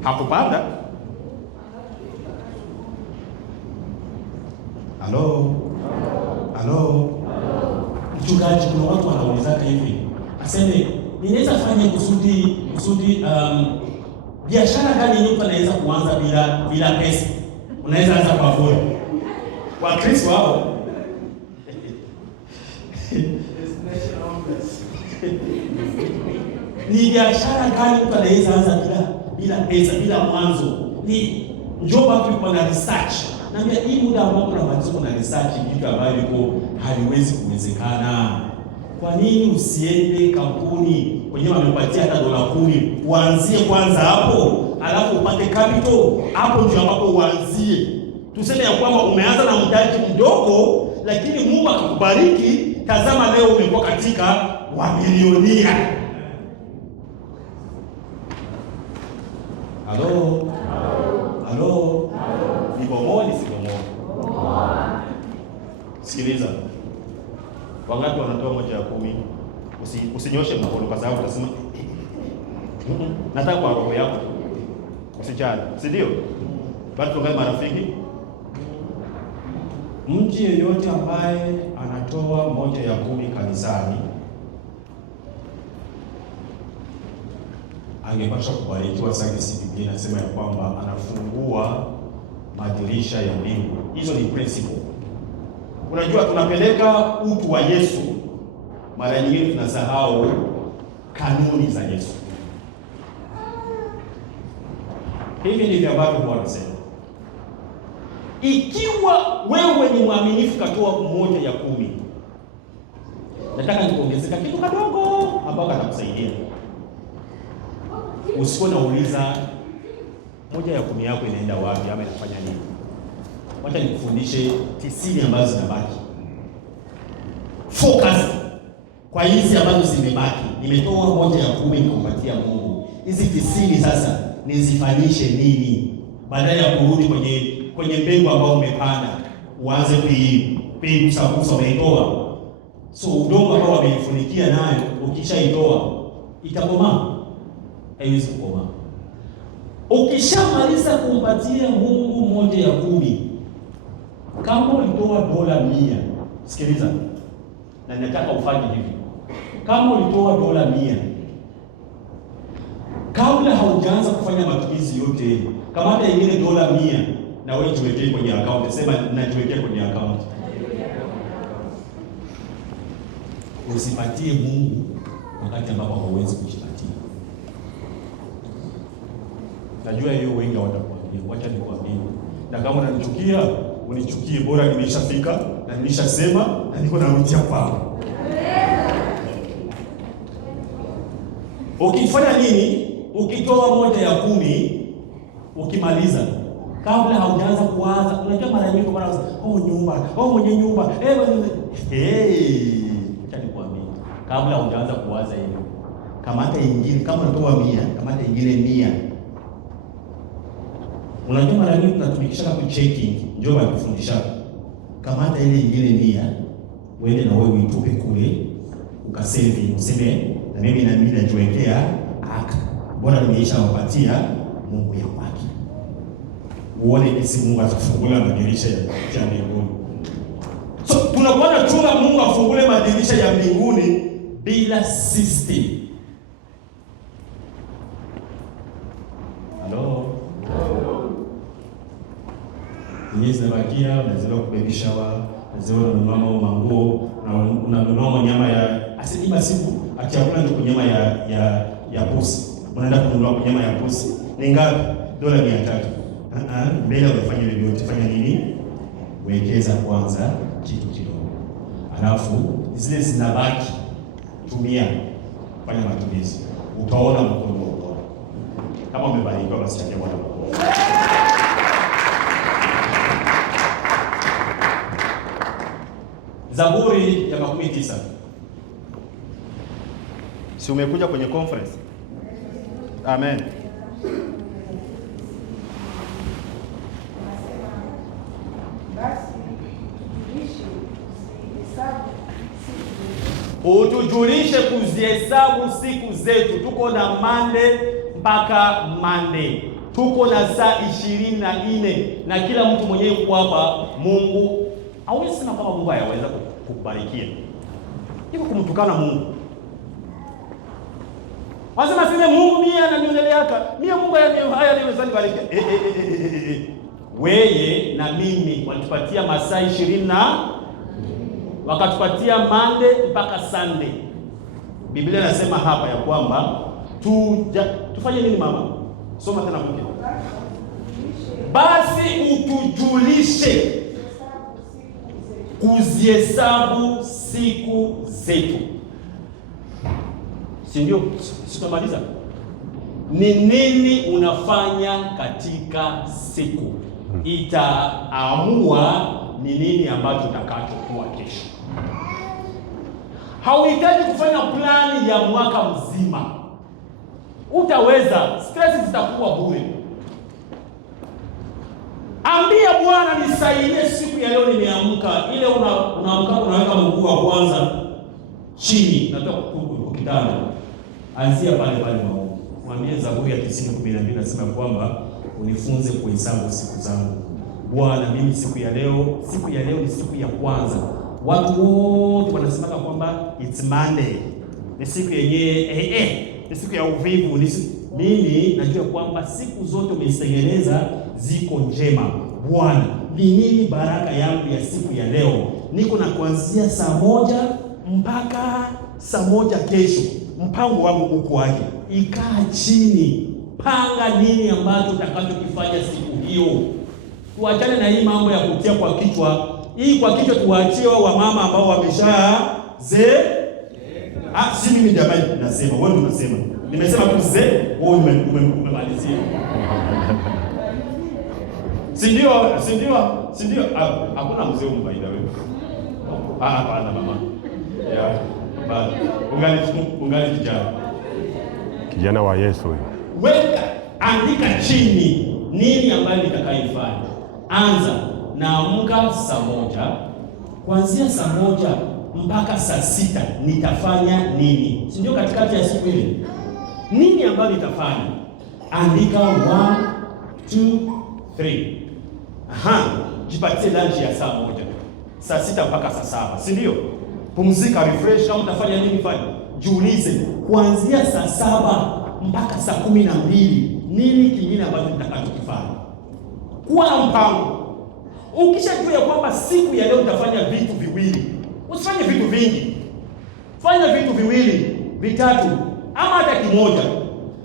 Hakupanda. Halo. Halo. Mchungaji, kuna watu wanaulizaka hivi. Aseme, ninaweza fanya kusudi biashara gani mtu anaweza kuanza bila pesa? Unaweza anza kwa bure. Wakristo wao ni biashara gani mtu anaweza anza bila pesa, bila mwanzo? Ni njoo watu yuko na research. Naambia hii muda ambao kuna watu na research vitu ambavyo iko haliwezi kuwezekana. Kwa nini usiende kampuni kwenye wamepatia hata $10 uanzie kwanza hapo, alafu upate capital hapo, ndio ambapo uanzie. Tuseme ya kwamba umeanza na mtaji mdogo, lakini Mungu akakubariki. Tazama leo umekuwa katika wamilionia. Halo. Halo. Ni bomoa, ni si bomoa? Sikiliza. Wangapi wanatoa 1/10? Usinyoshe mkono kwa sababu utasema nataka kwa roho yako. Usijali, si ndio? Bado tungali marafiki. Mtu yeyote ambaye anatoa 1/10 kanisani angepaswa kubarikiwa sana. Biblia inasema ya kwamba anafungua madirisha ya mbingu. Hizo ni principle. Unajua, tunapeleka utu wa Yesu, mara nyingine tunasahau kanuni za Yesu. Hivi ndivyo ambavyo Bwana anasema. Ikiwa wewe ni mwaminifu katoa 1/10, nataka nikuongezeka kitu kadogo ambao katakusaidia. Usikuwa nauliza 1/10 yako inaenda wapi ama inafanya nini. Wacha nikufundishe 90 ambazo zinabaki. Focus kwa hizi ambazo zimebaki. Nimetoa 1/10 nikupatia Mungu. Hizi 90 sasa nizifanyishe nini? Badala ya kurudi kwenye mbegu ambayo umepanda, uanze kuigusa umeitoa. So udongo ambao wameifunikia nayo ukishaitoa itakomaa? Haiwezi kukomaa. Ukishamaliza kumpatia Mungu 1/10, kama ulitoa $100, sikiliza, na nataka ufanye hivi. Kama ulitoa $100, kabla haujaanza kufanya matumizi yote, kama hata ingine $100 na wewe tuwekee kwenye account. Sema najiwekea kwenye account. Usipatie Mungu wakati ambapo hauwezi kujipatia. Najua hiyo wengi watakwambia, wacha nikwambie. Na kama unanichukia, unichukie, bora nimeshafika na nimeshasema na niko narudia kwako. Ukifanya nini? Ukitoa 1/10, ukimaliza, kabla haujaanza kuanza, unajua mara nyingi kwa nyumba, mwenye nyumba, acha nikwambie, kabla haujaanza kuanza hiyo, kamata ingine. Kama unatoa 100, kamata ingine 100. Unajua mara nyingi tunatumikisha kwa checking, ndio wanakufundisha. Kamata ile ingine 100, uende na wewe uitupe kule, ukasave, useme na mimi najiwekea aka. Bora nimeisha wapatia Mungu ya kwake. Uone jinsi Mungu atafungua madirisha ya mbinguni. So tunakuwa tunachunga Mungu afungule madirisha ya mbinguni bila system. Hello. Hizi zinabakia, unaweza kubebisha unaweza kununua manguo, na unanunua nyama ya asili siku akiakula ni nyama ya pusi. Unaenda kununua nyama ya pusi. Ni ngapi? $300. Mbele unafanya vyovyote, fanya nini? Wekeza kwanza kitu kidogo. Alafu zile zinabaki tumia, fanya matumizi. Utaona mkono wa Bwana. Kama umebarikiwa basi changia Bwana. Zaburi ya 19. Si umekuja kwenye conference? Amen. Utujulishe kuzihesabu siku zetu. Tuko na Monday mpaka Monday. Tuko na saa 24 na kila mtu mwenyewe yuko hapa. Mungu hauwezi sema kama Mungu hayaweza kukubarikia. Iko kumtukana Mungu. Wasema sile Mungu mimi ananioneleaka. Mimi Mungu haya anaweza nibariki. Wewe na mimi walitupatia masaa 20 na wakatupatia Monday mpaka Sunday. Biblia inasema hapa ya kwamba tufanye nini mama? Soma tena mpya. Basi utujulishe kuzihesabu siku zetu. Si ndio? Sitamaliza. Ni nini unafanya katika siku? Itaamua ni nini ambacho utakachokuwa kesho. Hauhitaji kufanya plani ya mwaka mzima. Utaweza, stress zitakuwa bure. Ambia Bwana, nisaidie siku ya leo nimeamka. Ile unaamka unaweka mguu wa kwanza chini, natoka kitanda. Anzia pale maombi. Mwambie Zaburi ya 90:12 nasema kwamba unifunze kuhesabu siku zangu. Bwana, mimi siku ya leo ni siku ya kwanza. Watu wote wanasema kwamba it's Monday. Ni siku yenyewe ni siku ya uvivu. Mimi najua kwamba siku zote umezitengeneza ziko njema. Bwana, ni nini baraka yangu ya siku ya leo? Niko na kuanzia saa 1 mpaka saa 1 kesho. Mpango wangu uko wapi? Ikaa chini, panga nini ambacho utakachokifanya siku hiyo. Tuachane na hii mambo ya kutia kwa kichwa. Hii kwa kichwa tuwaachie wa mama ambao si mimi jamani nasema, wewe unasema. Nimesema tu wewe umemalizia. Si ndio? Hakuna mzee umbaida wewe. Hapana mama. Ya. Bali ungali kijana wa Yesu. Weka, andika chini nini ambayo nitakaifanya. Anza naamka saa 1. Kuanzia saa 1 mpaka saa 6 nitafanya nini? Si ndio katikati ya siku ile? Nini ambayo nitafanya? Andika 1, 2, 3. Jipatie lunch ya saa 1. Saa 6 mpaka saa 7, si ndio? Pumzika, refresh. Kama utafanya nini fanya? Jiulize, kuanzia saa 7 mpaka saa 12 nini kingine ambacho nitakachokifanya? Kuwa na mpango. Ukishajua ya kwamba siku ya leo utafanya vitu viwili, usifanye vitu vingi. Fanya vitu viwili, vitatu, ama hata kimoja.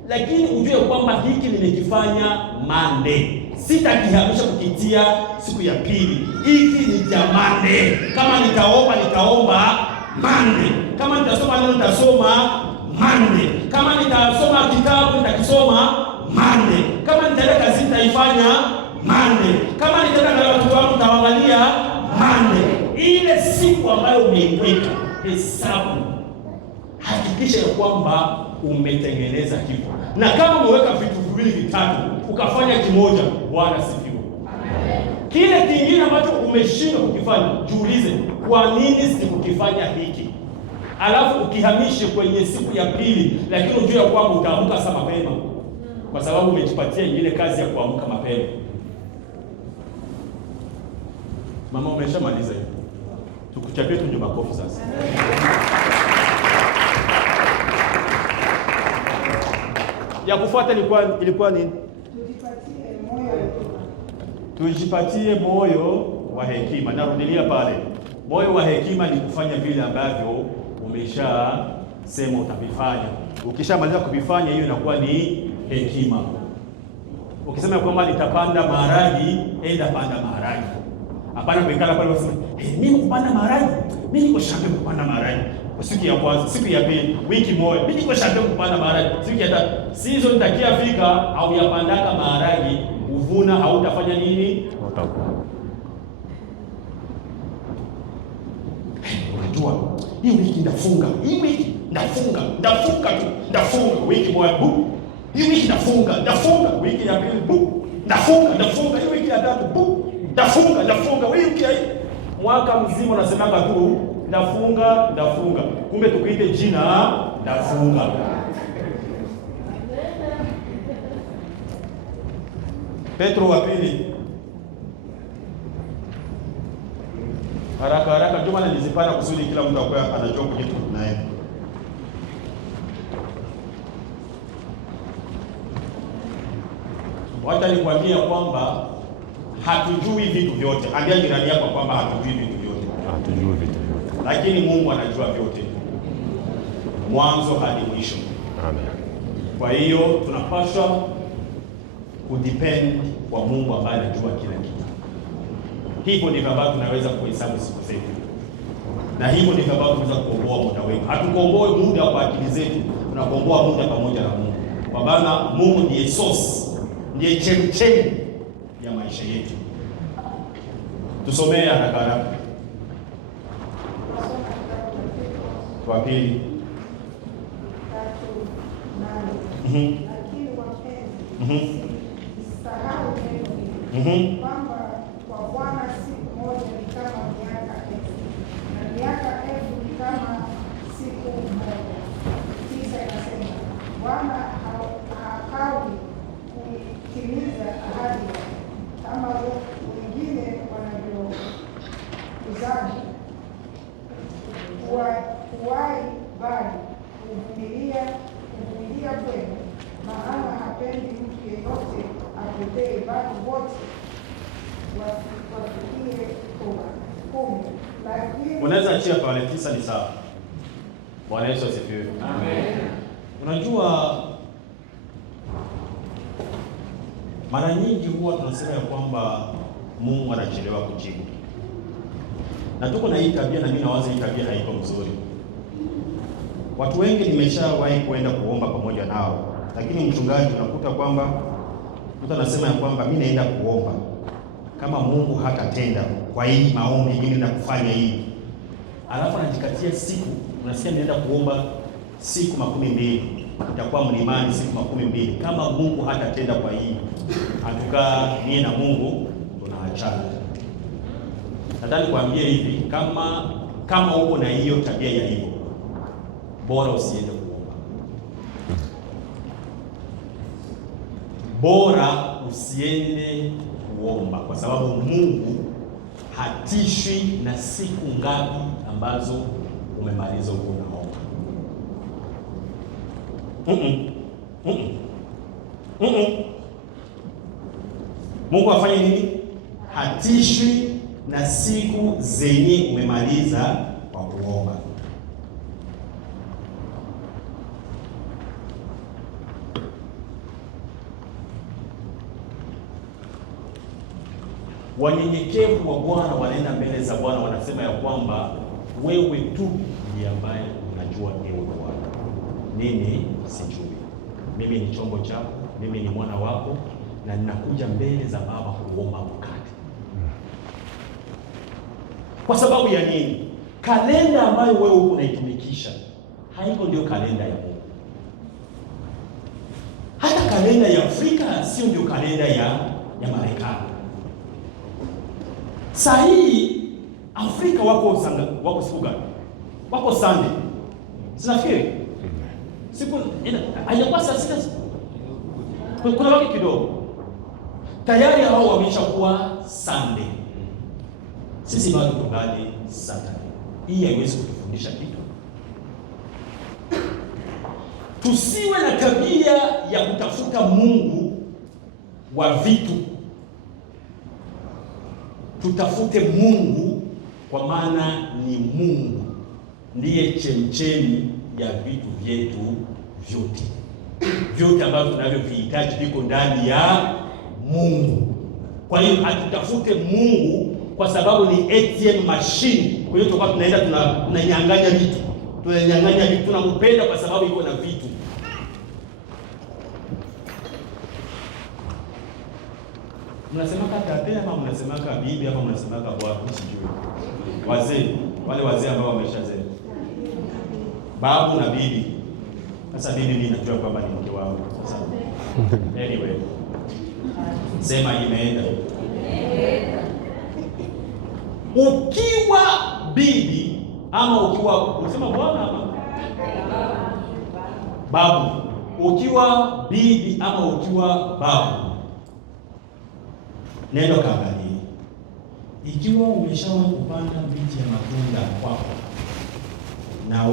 Lakini ujue kwamba hiki nimekifanya Monday. Sitakihamisha kukitia siku ya pili. Hiki ni jamani. Kama nitaomba Monday. Kama nitasoma neno nitasoma Monday. Kama nitasoma kitabu nitakisoma Monday. Kama nitaenda kazi nitaifanya Monday. Kama nitaenda na watu wangu nitaangalia Monday. Ile siku ambayo umeiweka, hesabu. Hakikisha ya kwamba umetengeneza hivyo. Na kama umeweka vitu viwili vitatu, ukafanya kimoja, Bwana sifiwe. Amen. Kile kingine ambacho umeshindwa kukifanya, jiulize, kwa nini sikukifanya hiki? Alafu ukihamishe kwenye siku ya pili, lakini ujue kwamba utaamka saa mapema. Kwa sababu umejipatia ile kazi ya kuamka mapema. Mama umeshamaliza hiyo. Tukuchapie tu makofi sasa. Ya kufuata ilikuwa nini? Tujipatie moyo wa hekima. Narudilia pale. Moyo wa hekima ni kufanya vile ambavyo umeshasema utavifanya. Ukishamaliza kuvifanya, hiyo inakuwa ni hekima. Ukisema kwamba nitapanda maharagi, enda panda maharagi. Hapana kuikala pale wasema, mimi kupanda maharagi, mimi niko shamba kupanda maharagi. Siku ya kwanza, siku ya pili, wiki moja, mimi niko shamba kupanda maharagi. Siku ya tatu, season itakia fika au yapandaka maharagi, uvuna hautafanya nini? Unajua, hii wiki ndafunga. Hii wiki ndafunga tu. Wiki moja, hii wiki ndafunga. Wiki ya pili, ndafunga. Hii wiki ya tatu, ndafunga. Wiki ya mwaka mzima unasemanga tu ndafunga. Kumbe tukuite jina ndafunga. Petro wa pili Haraka haraka ndio maana nilizipanda kusudi kila mtu akwe anajua kitu tunaenda. Wacha nikwambia kwamba hatujui vitu vyote. Ambia jirani yako kwamba hatujui vitu vyote. Hatujui vitu vyote. Lakini Mungu anajua vyote. Mwanzo hadi mwisho. Amen. Kwa hiyo tunapaswa kudepend kwa Mungu ambaye anajua kila kitu. Hivyo ndivyo ambavyo tunaweza kuhesabu siku zetu. Na hivyo ndivyo ambavyo tunaweza kuomboa muda wetu. Hatukomboe muda kwa akili zetu, tunakomboa muda pamoja na Mungu. Kwa maana Mungu ndiye source, ndiye chemchemi ya maisha yetu. Tusomee haraka haraka. Kwa pili. Lakini wapenzi, msisahau neno hili, kwamba kwa Bwana siku moja ni kama miaka elfu, na miaka elfu ni kama siku moja. 9 inasema, Bwana hakawi kuitimiza ahadi yake, kama wengine wanavyokuzana kuwahi, bali kuvumilia kwenu, maana hapendi mtu yeyote apotee, bali wote wafikie hukumu. Lakini unaweza achia pale 9 ni sawa. Bwana Yesu asifiwe. Amen. Unajua mara nyingi huwa tunasema ya kwamba Mungu anachelewa kujibu. Na tuko na hii tabia, na mimi nawaza hii tabia haiko mzuri. Watu wengi nimeshawahi kwenda kuomba pamoja nao, lakini mchungaji unakuta kwamba mtu anasema ya kwamba mimi naenda kuomba, kama Mungu hatatenda kwa hii maombi mimi naenda kufanya hii. Alafu anajikatia siku, unasikia naenda kuomba siku 12, itakuwa mlimani siku 12. Kama Mungu hatatenda kwa hii, hatukaa mie na Mungu tunaachana. Nataka nikwambie hivi, kama uko na hiyo tabia ya hivyo, bora usiende kuomba. Bora usiende kuomba, kwa sababu Mungu hatishwi na siku ngapi ambazo umemaliza huko unaomba. Mungu afanye nini? Hatishwi na siku zenye umemaliza kwa kuomba. Wanyenyekevu wa Bwana wanaenda mbele za Bwana, wanasema ya kwamba wewe tu ndiye ambaye unajua, ewe Bwana, mimi sijui. Mimi ni chombo chako, mimi ni mwana wako, na ninakuja mbele za Baba kuomba mkate. Kwa sababu ya nini? Kalenda ambayo wewe uko unaitumikisha haiko ndio kalenda ya Mungu. Hata kalenda ya Afrika sio ndio kalenda ya Marekani. Saa hii Afrika wako siku gani? Wako Sunday. Sinafikiri siku hajakuwa saa 6. Kuna waki kidogo tayari hao wameshakuwa Sunday. Sisi bado tungali Saturday. Hii haiwezi kutufundisha kitu. Tusiwe na tabia ya kutafuta Mungu wa vitu. Tutafute Mungu, kwa maana ni Mungu ndiye chemchemi ya vitu vyetu vyote. Vyote ambavyo tunavyohitaji viko ndani ya Mungu. Kwa hiyo hatutafute Mungu kwa sababu ni ATM machine. Kwa hiyo tutakuwa tunaenda tunanyang'anya vitu. Tunampenda kwa sababu iko na vitu. Mnasemaka tate ama mnasemaka bibi ama mnasemaka bwana, sijui. Wazee, wale wazee ambao wameshazea. Babu na bibi. Sasa bibi mimi najua kwamba ni mke wangu. Sasa anyway. Sema imeenda. Ukiwa bibi ama ukiwa unasema bwana ama babu, ukiwa bibi ama ukiwa babu, nenda kaangalie Ikiwa umeshawahi kupanda miti ya matunda kwako na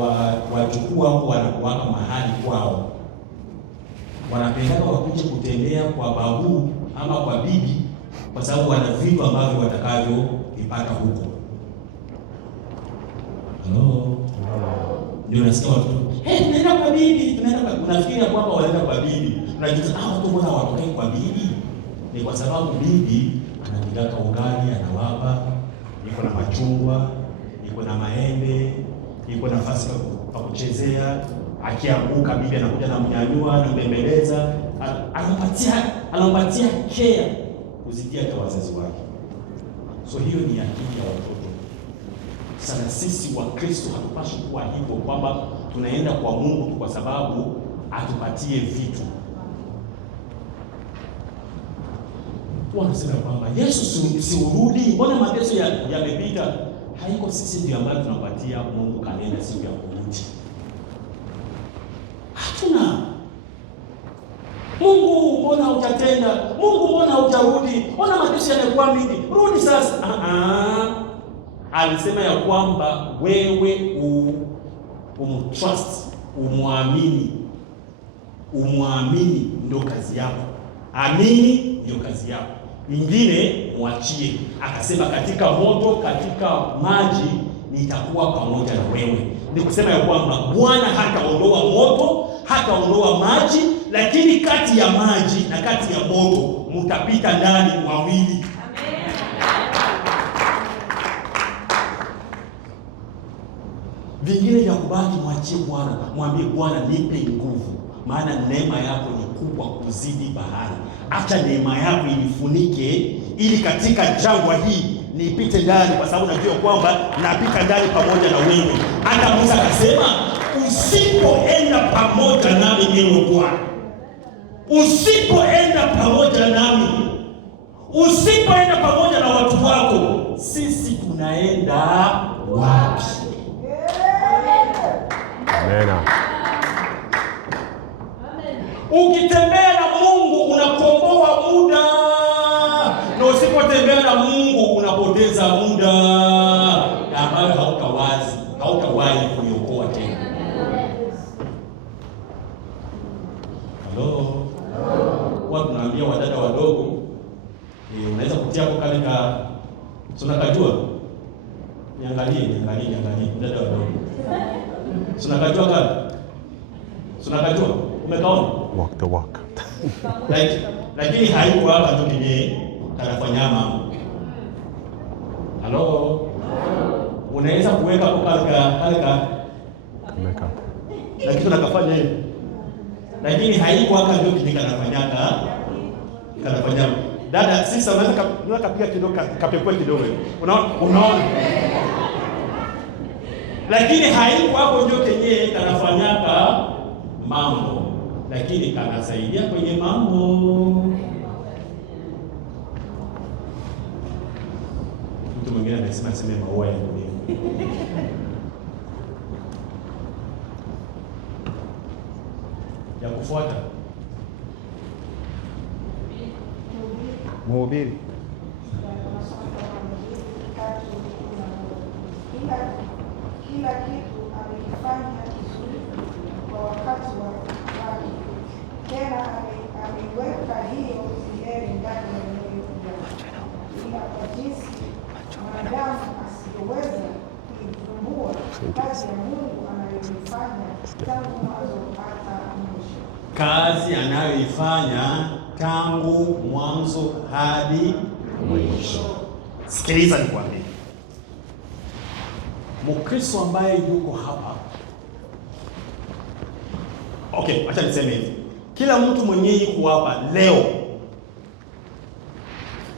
wajukuu wako wanakuwaka mahali kwao, wanapendaka wakuje kutembea kwa babu ama kwa bibi, kwa sababu wana vitu ambavyo watakavyo vipata huko. Hello. Ndio nasikia watu, tunaenda kwa bibi, tunaenda kwa, unafikiria kwamba wanaenda kwa bibi. Unajiuliza, watu mbona hawatokei kwa bibi? Ni kwa sababu bibi anapika ugali anawapa, iko na machungwa, iko na maembe, iko na nafasi pa kuchezea. Akianguka bibi anakuja na mnyanyua, anambembeleza, anampatia care kuzidia kwa wazazi wake. So hiyo ni akili ya watoto. Sana sisi wa Kristo hatupashi kuwa hivyo, kwamba tunaenda kwa Mungu tu kwa sababu atupatie vitu. Wanasema kwamba Yesu si urudi, mbona mateso yamepita? Haiko sisi ndio ambao tunapatia Mungu kalenda siku ya kurudi. Hatuna. Mungu mbona hutatenda? Mungu mbona hutarudi? Mbona mateso yanakuwa mingi? Rudi sasa. Alisema ya kwamba wewe umtrust, umwamini ndio kazi yako. Amini ndio kazi yako. Ingine mwachie. Akasema katika moto, katika maji nitakuwa pamoja na wewe. Ni kusema ya kwamba Bwana hataondoa moto, hataondoa maji, lakini kati ya maji na kati ya moto mtapita ndani wawili. Vingine vya kubaki mwachie Bwana, mwambie Bwana nipe nguvu, maana neema yako ni kubwa kuzidi bahari. Acha neema yako inifunike ili katika jangwa hii nipite ndani, kwa sababu najua kwamba napita ndani pamoja na wewe. Hata Musa akasema, usipoenda pamoja nami ewe Bwana, usipoenda pamoja nami, usipoenda pamoja na watu wako, sisi tunaenda wapi? Amen. Ukitembea na Mungu unakomboa muda, na usipotembea na Mungu unapoteza muda ambayo hautawahi kuniokoa tena. Hello. Kwa tunaambia wadada wadogo, unaweza kutia hapo kale ka tunakajua. Niangalie dada wadogo. Tunakajua kale. Tunakajua. Umekaona? Walk the walk. Lakini haiko hapa tu kwenye kanafanya mambo. Hello. Unaweza kuweka hapo kale ka Makeup. lakini tunakafanya hivi. Lakini haiko hapa ndio kwenye kanafanyaka. Dada, sisi unaweza kapiga kidogo, kapekwe kidogo. Unaona? Lakini haiko hapo ndio kenye kanafanyaka mambo, lakini kanasaidia kwenye mambo. Mtu mwingine anasema maua ya dunia. Ya kufuata Mhubiri. Kila kitu amekifanya kizuri kwa wakati wake, tena ameiweka hiyo heri ndani ya mioyo yao, ila kwa jinsi mwanadamu asiyoweza kuivumbua kazi ya Mungu anayoifanya tangu mwanzo hata mwisho. Kazi anayoifanya tangu mwanzo hadi mwisho. Sikiliza nikwambie. Mkristo ambaye yuko hapa. Okay, acha niseme hivi. Kila mtu mwenye yuko hapa leo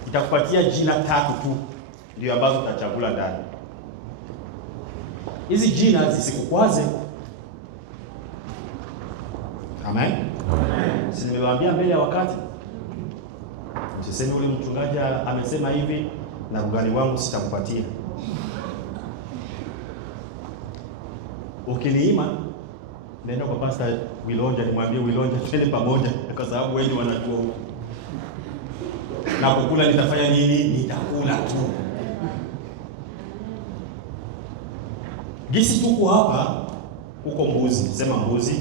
itakupatia jina 3 tu ndio ambazo utachagula ndani. Hizi jina zisikukwaze. Amen. Si nimewaambia mbele ya wakati. Usiseme ule mchungaji amesema hivi na ugani wangu sitakupatia. Ukiniima nenda kwa Pastor Wilonja, nimwambie Wilonja twende pamoja, kwa sababu wengi wanajua huko. Na kukula nitafanya nini? Nitakula tu. Gisi tuko hapa, uko mbuzi, sema mbuzi.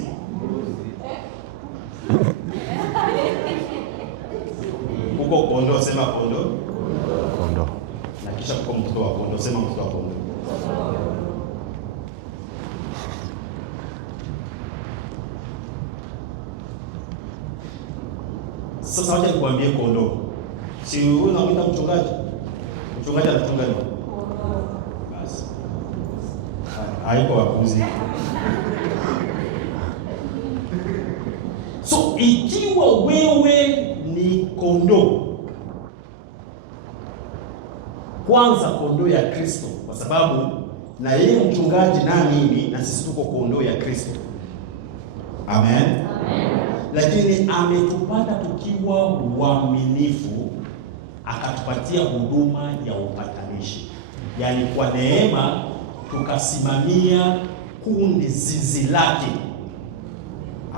Uko kondoo, sema kondoo. Kondoo. Na kisha uko mtoto wa kondoo, sema mtoto wa kondoo. Sasa wacha nikwambie kondoo. Si wewe unamwita mchungaji? Mchungaji anachunga nini? Basi. Haiko wapuzi. So ikiwa wewe ni kondoo, kwanza kondoo ya Kristo, kwa sababu na yeye mchungaji na mimi na sisi tuko kondoo ya Kristo. Amen. Amen. Lakini ametupata tukiwa waaminifu, akatupatia huduma ya upatanishi. Yaani kwa neema tukasimamia kundi zizi lake.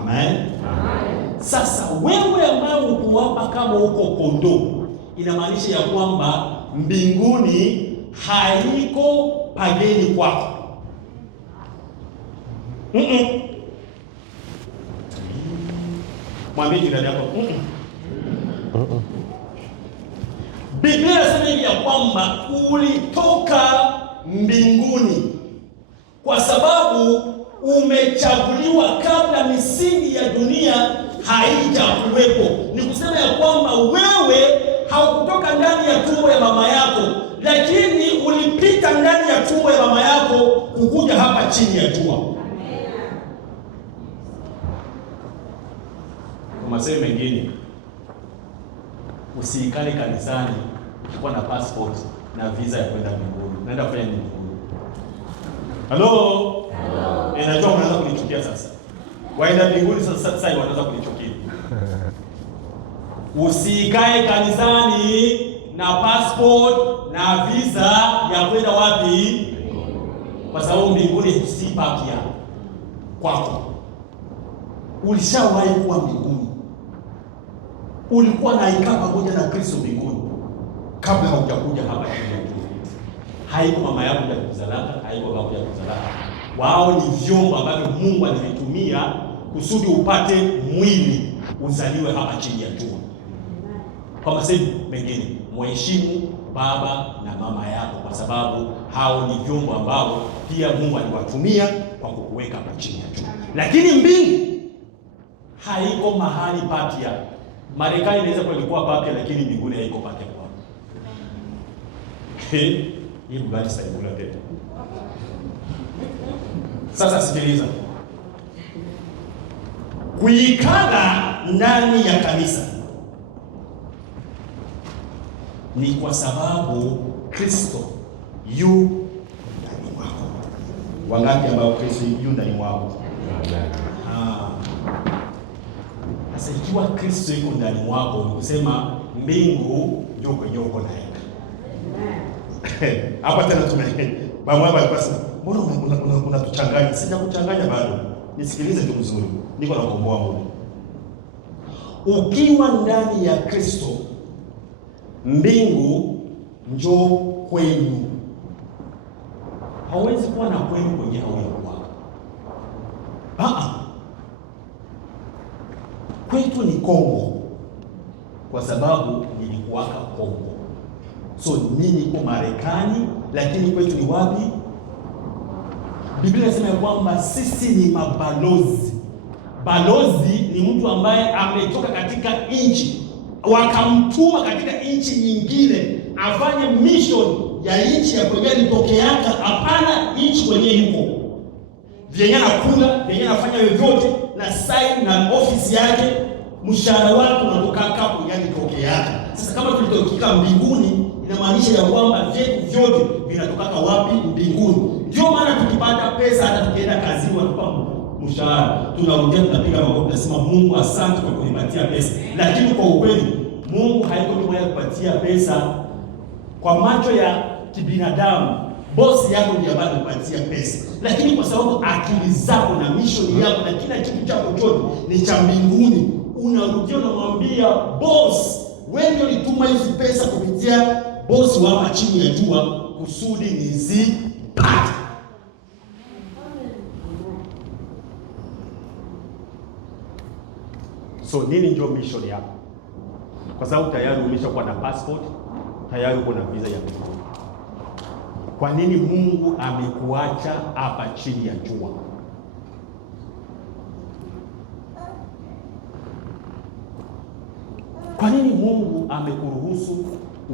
Amen. Amen. Sasa wewe ambaye uko hapa kama uko kondoo, inamaanisha ya kwamba mbinguni haiko pageni kwako. Mwambie jirani yako. Biblia inasema hivi ya kwamba ulitoka mbinguni kwa sababu umechaguliwa kabla misingi ya dunia haijakuwepo. Ni kusema ya kwamba wewe haukutoka ndani ya tumbo ya mama yako, lakini ulipita ndani ya tumbo ya mama yako kukuja hapa chini ya jua. Kwa masemo mengine, usiikale kanisani kwa na passport na visa ya kwenda mbinguni. Naenda kufanya nini mbinguni? Hello? Najua mnaanza kunichukia sasa. Waenda mbinguni sasa wanaanza kunichukia. Usikae kanisani na passport na visa ya kwenda wapi? Kwa sababu mbinguni si papia kwako. Ulishawahi kuwa mbinguni. Ulikuwa naikaa pamoja na Kristo mbinguni kabla haujakuja hapa duniani. Haiko mama yako ya kuzalaka, haiko baba ya kuzalaka. Wao ni vyombo ambavyo Mungu alivitumia kusudi upate mwili uzaliwe hapa chini ya jua. Kwa masemi mengine, mheshimu baba na mama yako, kwa sababu hao ni vyombo ambao pia Mungu aliwatumia kwa kukuweka hapa chini ya jua. Lakini mbingu haiko mahali papia. Marekani inaweza kuwa ilikuwa papia, lakini mbinguni haiko papia kwa. Hii mbali sasa ikula tena. Sasa sikiliza. Kuikala ndani ya kanisa ni kwa sababu Kristo yu ndani mwako. Wangapi ambao Kristo yu ndani mwako? Amen. Sasa ikiwa Kristo yuko ndani mwako, ni kusema mbingu ndio kwenye uko naenda. Hapa tena mama alikuwa sasa, mbona unatuchanganya? Sijakuchanganya bado. Nisikilize tu vizuri. Niko nakomboa muda. Ukiwa ndani ya Kristo, mbingu njoo kwenu. Hawezi kuwa na kwenu kwenye hauyakuwa. Kwetu ni Kongo kwa sababu nilikuwaka Kongo. So mimi niko Marekani, lakini kwetu ni wapi? Biblia inasema kwamba sisi ni mabalozi. Balozi ni mtu ambaye ametoka katika nchi, wakamtuma katika nchi nyingine afanye mission ya nchi ya kwenye alitokeaka, hapana nchi kwenye yuko. Vyenye anakula, vyenye anafanya vyovyote na sign na office yake, mshahara wake unatoka hapo kwenye alitokeaka. Sasa kama tulitokika mbinguni, inamaanisha ya kwamba vyetu vyote vinatoka wapi? Mbinguni. Ndio maana tukipata pesa, hata tukienda kazini wanatupa mshahara, tunaongea, tunapiga makofi, tunasema Mungu asante kwa kunipatia pesa. Lakini kwa ukweli Mungu haiko nyuma ya kupatia pesa. Kwa macho ya kibinadamu, bosi yako ndiye ambaye anakupatia pesa, lakini kwa sababu akili zako na mission yako na kila kitu chako chote ni cha mbinguni, unarudia unamwambia boss, wewe ndio ulituma hizi pesa kupitia bosi wako chini ya jua kusudi nizipate. So nini ndio mission yako? Kwa sababu tayari umeshakuwa na passport, tayari uko na visa ya Amerika. Kwa nini Mungu amekuacha hapa chini ya jua? Kwa nini Mungu amekuruhusu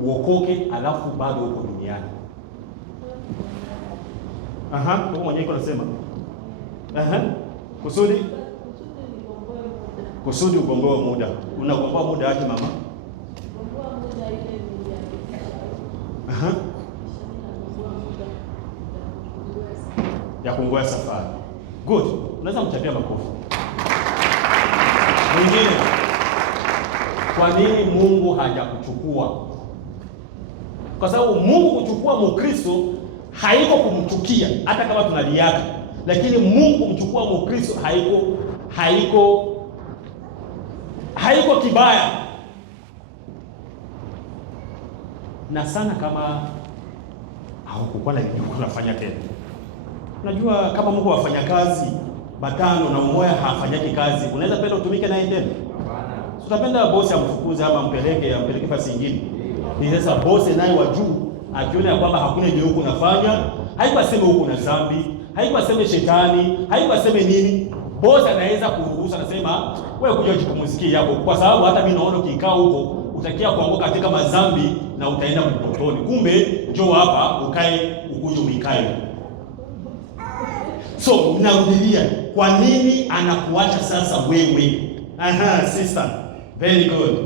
uokoke alafu bado uko duniani? Wewe mwenyewe unasema kusudi ugomboe muda. Unagomboa muda aje mama? Ya kungoa safari. Good. Unaweza mchapia makofi. Mwingine, kwa nini Mungu hajakuchukua? Kwa sababu Mungu kuchukua Mkristo haiko kumchukia, hata kama tunaliaka, lakini Mungu kumchukua Mkristo haiko kibaya. Na sana kama haukukuwa na nini unafanya tena. Unajua kama Mungu wafanya kazi batano na mmoja hafanyaki kazi, unaweza penda utumike naye tena? Hapana. Utapenda bosi amfukuze ama ampeleke fasi nyingine. Ni sasa bosi naye wa juu akiona ya kwamba hakuna ndio huko unafanya, haiko aseme huko na dhambi, haiko aseme shetani, haiko aseme nini. Bosi anaweza kuruhusu, anasema wewe kuja jipumzikie yako, kwa sababu hata mimi naona kikao huko utakia kuanguka katika madhambi na utaenda mtotoni. Kumbe njoo hapa ukae, ukuje uikae. So narudia, kwa nini anakuacha sasa wewe? Sister, very good.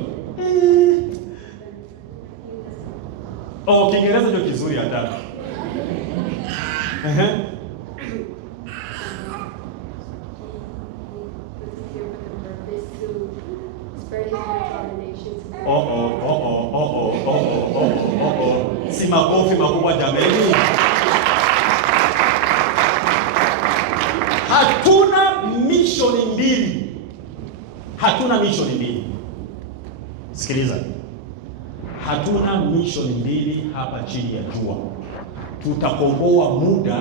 Kiingereza ndio kizuri hata. Si makofi makubwa jameni. Hatuna mission mbili. Sikiliza. Hatuna mission mbili hapa chini ya jua. Tutakomboa muda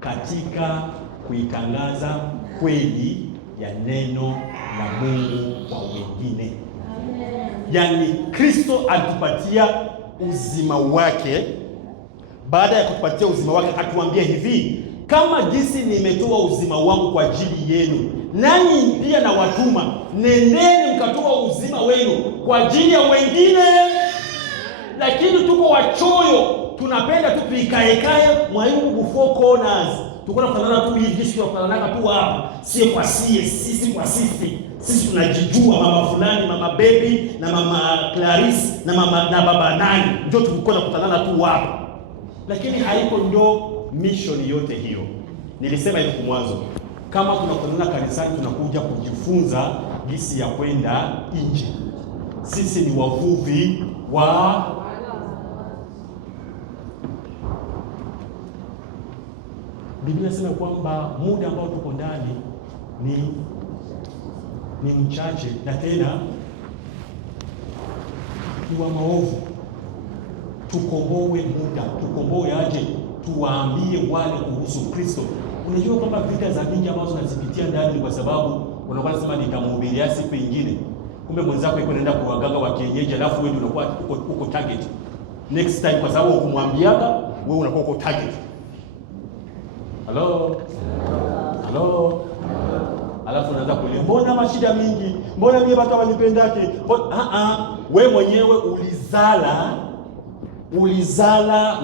katika kuitangaza kweli ya neno la Mungu kwa wengine. Yaani Kristo alitupatia uzima wake. Baada ya kutupatia uzima wake atuambia hivi, kama jinsi nimetoa uzima wangu kwa ajili yenu, nanyi pia na watuma, nendeni mkatoa uzima wenu kwa ajili ya wengine. Lakini tuko wachoyo, tunapenda tu tuikaekae mwaimu before corners. Tuko nafanana tu hivi, sio kufanana tu hapa. Sio kwa sisi kwa sisi. Sisi tunajijua, mama fulani, mama baby na mama Clarice na mama na baba nani, ndio tuko na kufanana tu hapa. Lakini haiko ndio mission yote hiyo. Nilisema hivi mwanzo, kama tunakutanana kanisani tunakuja kujifunza jinsi ya kwenda nje. Sisi ni wavuvi wa Biblia inasema kwamba muda ambao tuko ndani ni mchache, na tena ni wa maovu. Tukomboe muda, tukomboe aje, tuwaambie wale kuhusu Kristo. Unajua kwamba vita za mingi ambazo tunazipitia ndani kwa sababu unakuwa unasema nitamhubiria siku nyingine. Kumbe mwenzako yuko anaenda kwa waganga wa kienyeji, alafu wewe unakuwa uko target next time, kwa sababu ukumwambiaga wewe unakuwa uko target. Hello. Alafu unaanza kulia, mbona mashida mingi? Mbona mimi watu wanipendake? Wewe mwenyewe ulizala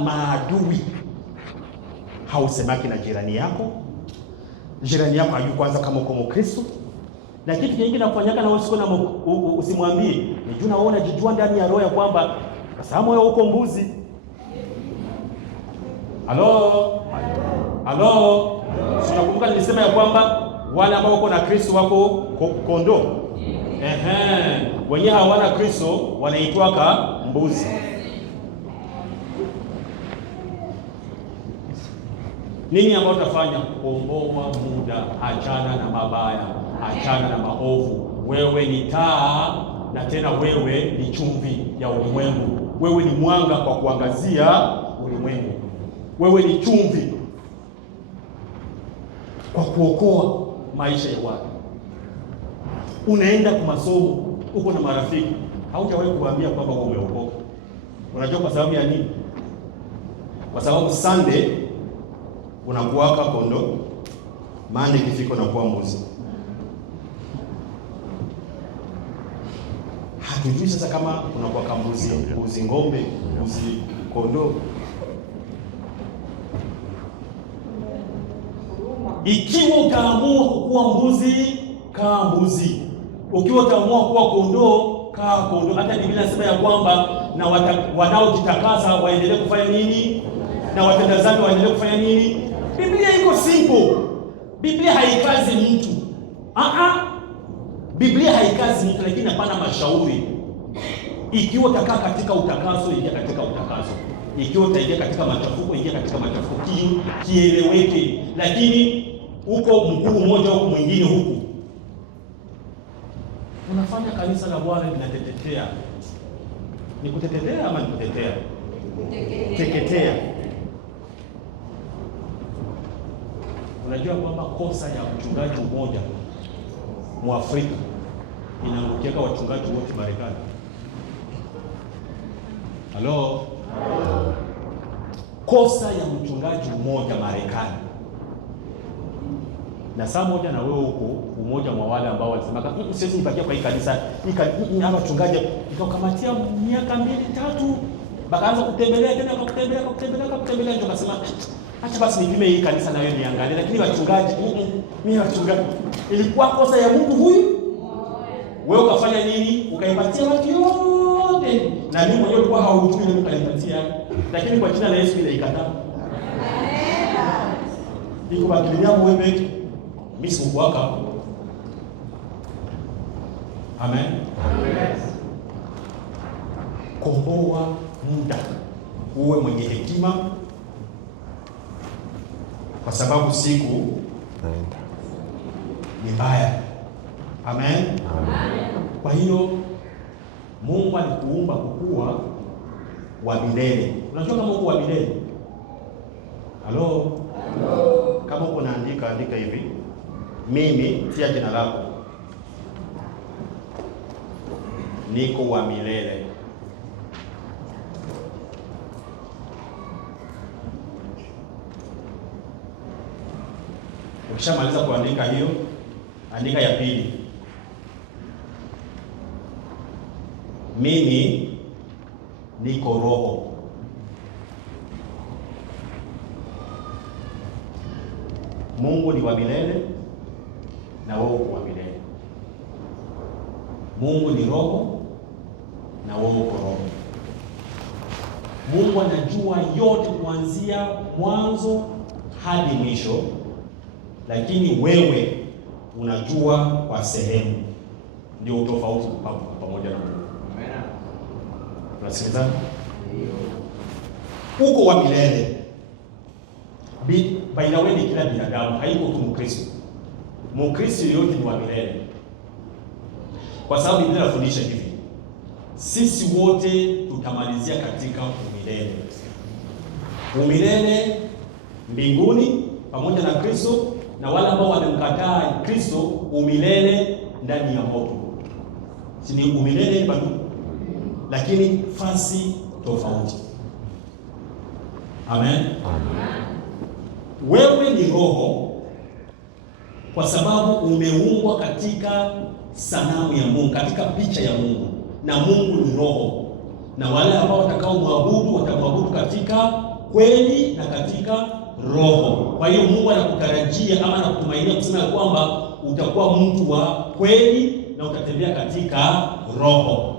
maadui. Hausemaki na jirani yako. Jirani yako hajui kwanza kama uko Mkristo. Na kitu kingine nakufanyaka na usiko na usimwambie. Nijua naona jijua ndani ya roho ya kwamba kwa sababu wewe uko mbuzi. Halo. Unakumbuka nilisema ya kwamba wale ambao wako na Kristo wako kondoo. Wenye hawana Kristo wanaitwa mbuzi. Nini ambao utafanya? Komboa muda, achana na mabaya, achana na maovu. Wewe ni taa, na tena wewe ni chumvi ya ulimwengu. Wewe ni mwanga kwa kuangazia ulimwengu. Wewe ni chumvi kwa kuokoa maisha ya watu. unaenda kwa masomo, uko na marafiki, haujawahi kuambia kwamba wewe umeokoka. Unajua kwa sababu ya nini? Kwa sababu Sunday unakuwaka kondo, Monday ikifika unakuwa mbuzi. Hatujui sasa kama unakuwa kambuzi, mbuzi ng'ombe, mbuzi kondoo. Ikiwa utaamua kuwa mbuzi, kaa mbuzi. Ukiwa utaamua kuwa kondoo, kaa kondoo. Hata Biblia inasema ya kwamba na wanaojitakasa waendelee kufanya nini? Na watenda dhambi waendelee kufanya nini? Biblia iko simple. Biblia haikazi mtu. Biblia haikazi mtu, lakini hapana mashauri. Ikiwa utakaa katika utakaso, ingia katika utakaso. Ikiwa utaingia katika machafuko, ingia katika machafuko. Kieleweke. Lakini uko mkuu mmoja huko mwingine huku, unafanya kanisa la Bwana linatetetea. Ni kutetetea ama ni kutetea? Teketea. Unajua kwamba kosa ya mchungaji mmoja Mwafrika inaangukia wachungaji wote Marekani. Halo? Kosa ya mchungaji mmoja Marekani. Na saa moja na wewe huko umoja mwa wale ambao walisema siwezi nibakia kwa hii kanisa, hapa wachungaji nikakamatia miaka 2-3 bakaanza kutembelea tena kutembelea ndio kasema acha basi nipime hii kanisa na wewe niangalie, lakini wachungaji mimi wachungaji ilikuwa kosa ya mtu huyu. Wewe ukafanya nini? Ukaipatia watu yote. Na mimi mwenyewe ulikuwa haujui na ukaipatia. Lakini kwa jina la Yesu ile ikataa. Iko bakilia wewe mimi sikuwaka. Amen. Komboa muda. Uwe mwenye hekima. Kwa sababu siku naenda ni mbaya. Amen. Kwa hiyo Mungu alikuumba kukuwa wa milele. Unajua kama uko wa milele? Halo? Kama uko andika hivi. Mimi tia jina lako. Niko wa milele. Ukishamaliza kuandika hiyo, andika ya pili. Mimi niko roho. Mungu ni wa milele na wewe uko wa milele. Mungu ni roho na wewe uko roho. Mungu anajua yote kuanzia mwanzo hadi mwisho, lakini wewe unajua kwa sehemu. Ndio tofauti pamoja na Mungu. Amen. Tunasikiliza? Ndio. Uko wa milele. By the way, ni kila binadamu, haiko tu Mkristo. Mkristo yote ni wa milele. Kwa sababu Biblia inafundisha hivi. Sisi wote tutamalizia katika umilele. Umilele mbinguni pamoja na Kristo, na wale ambao wamemkataa Kristo umilele ndani ya moto. Si ni umilele bado? Lakini fasi tofauti. Amen. Wewe ni roho kwa sababu umeumbwa katika sanamu ya Mungu, katika picha ya Mungu, na Mungu ni roho. Na wale ambao watakao muabudu watamwabudu katika kweli na katika roho. Kwa hiyo Mungu anakutarajia ama anakutumainia kusema kwamba utakuwa mtu wa kweli na utatembea katika roho.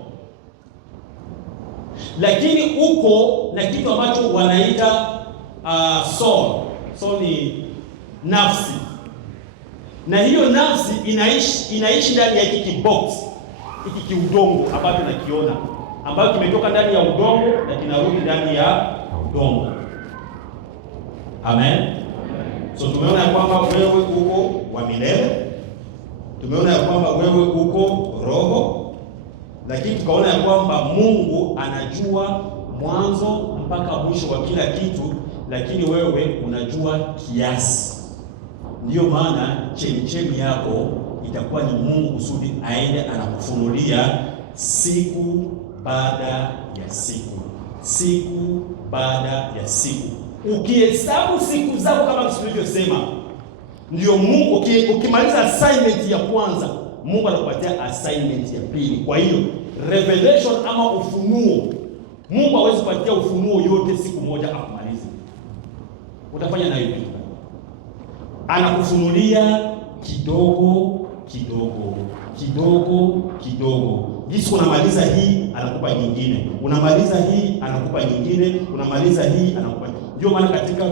Lakini uko na kitu ambacho wanaita soul. Soul ni nafsi. Na hiyo nafsi inaishi ndani ya hiki kibox, hiki kiudongo ambacho nakiona, ambacho kimetoka ndani ya udongo na kinarudi ndani ya udongo. Amen. So tumeona ya kwamba wewe uko wa milele. Tumeona ya kwamba wewe uko roho. Lakini tukaona ya kwamba Mungu anajua mwanzo mpaka mwisho wa kila kitu, lakini wewe unajua kiasi. Ndiyo maana chemchemi yako itakuwa ni Mungu kusudi aende anakufunulia siku baada ya siku, siku baada ya siku. Ukihesabu siku zako kama tulivyosema, ndio Mungu. Ukimaliza assignment ya kwanza, Mungu anakupatia assignment ya pili. Kwa hiyo revelation ama ufunuo, Mungu hawezi kupatia ufunuo yote siku moja akumalize. Utafanya nayo vipi? Anakufunulia kidogo kidogo kidogo kidogo. Jinsi unamaliza hii anakupa nyingine, unamaliza hii anakupa nyingine, unamaliza hii anakupa. Ndio maana katika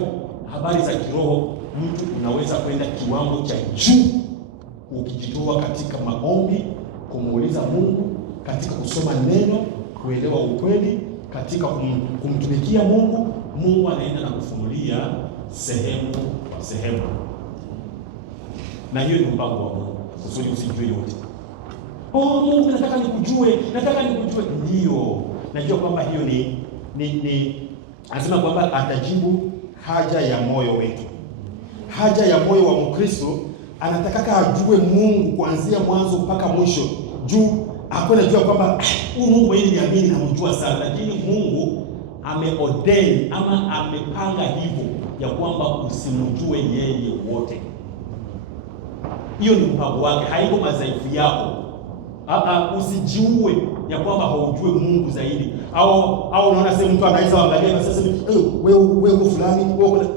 habari za kiroho mtu unaweza kwenda kiwango cha juu ukijitoa katika maombi, kumuuliza Mungu, katika kusoma neno, kuelewa ukweli, katika kumtumikia Mungu. Mungu anaenda na kufunulia sehemu kwa sehemu, na hiyo ni mpango wa Mungu kusudi usijue yote. Mungu nataka nikujue, nataka nikujue. Ndio, najua kwamba hiyo ni anasema kwamba atajibu haja ya moyo wetu. Haja ya moyo wa Mkristo, anatakaka ajue Mungu kuanzia mwanzo mpaka mwisho. Juu hakuna jua kwamba huyu Mungu hili niamini namjua sana, lakini Mungu ameordain ama amepanga hivyo ya kwamba usimjue yeye wote. Hiyo ni mpango wake, haiko madhaifu yako. Usijiue ya kwamba haujue Mungu zaidi, au unaona sasa mtu anaweza angalia na sasa wewe uko fulani wewe.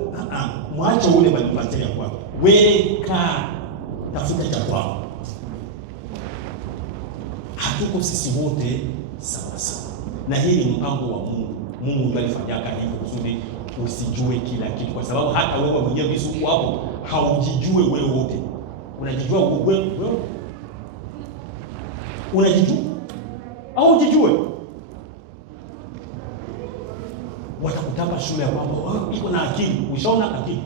Mwache ule manipatia ya kwako, wewe tafuta cha kwako. Hatuko sisi wote sawa sawa, na hii ni mpango wa Mungu. Mungu ndiye alifanyaka hivyo kusudi usijue kila kitu, kwa sababu hata wewe mwenyewe Yesu wako haujijue wewe wote. Unajijua wewe? Unajijua au ujijue? Watakutapa shule ya kwamba iko na akili. Ushaona akili?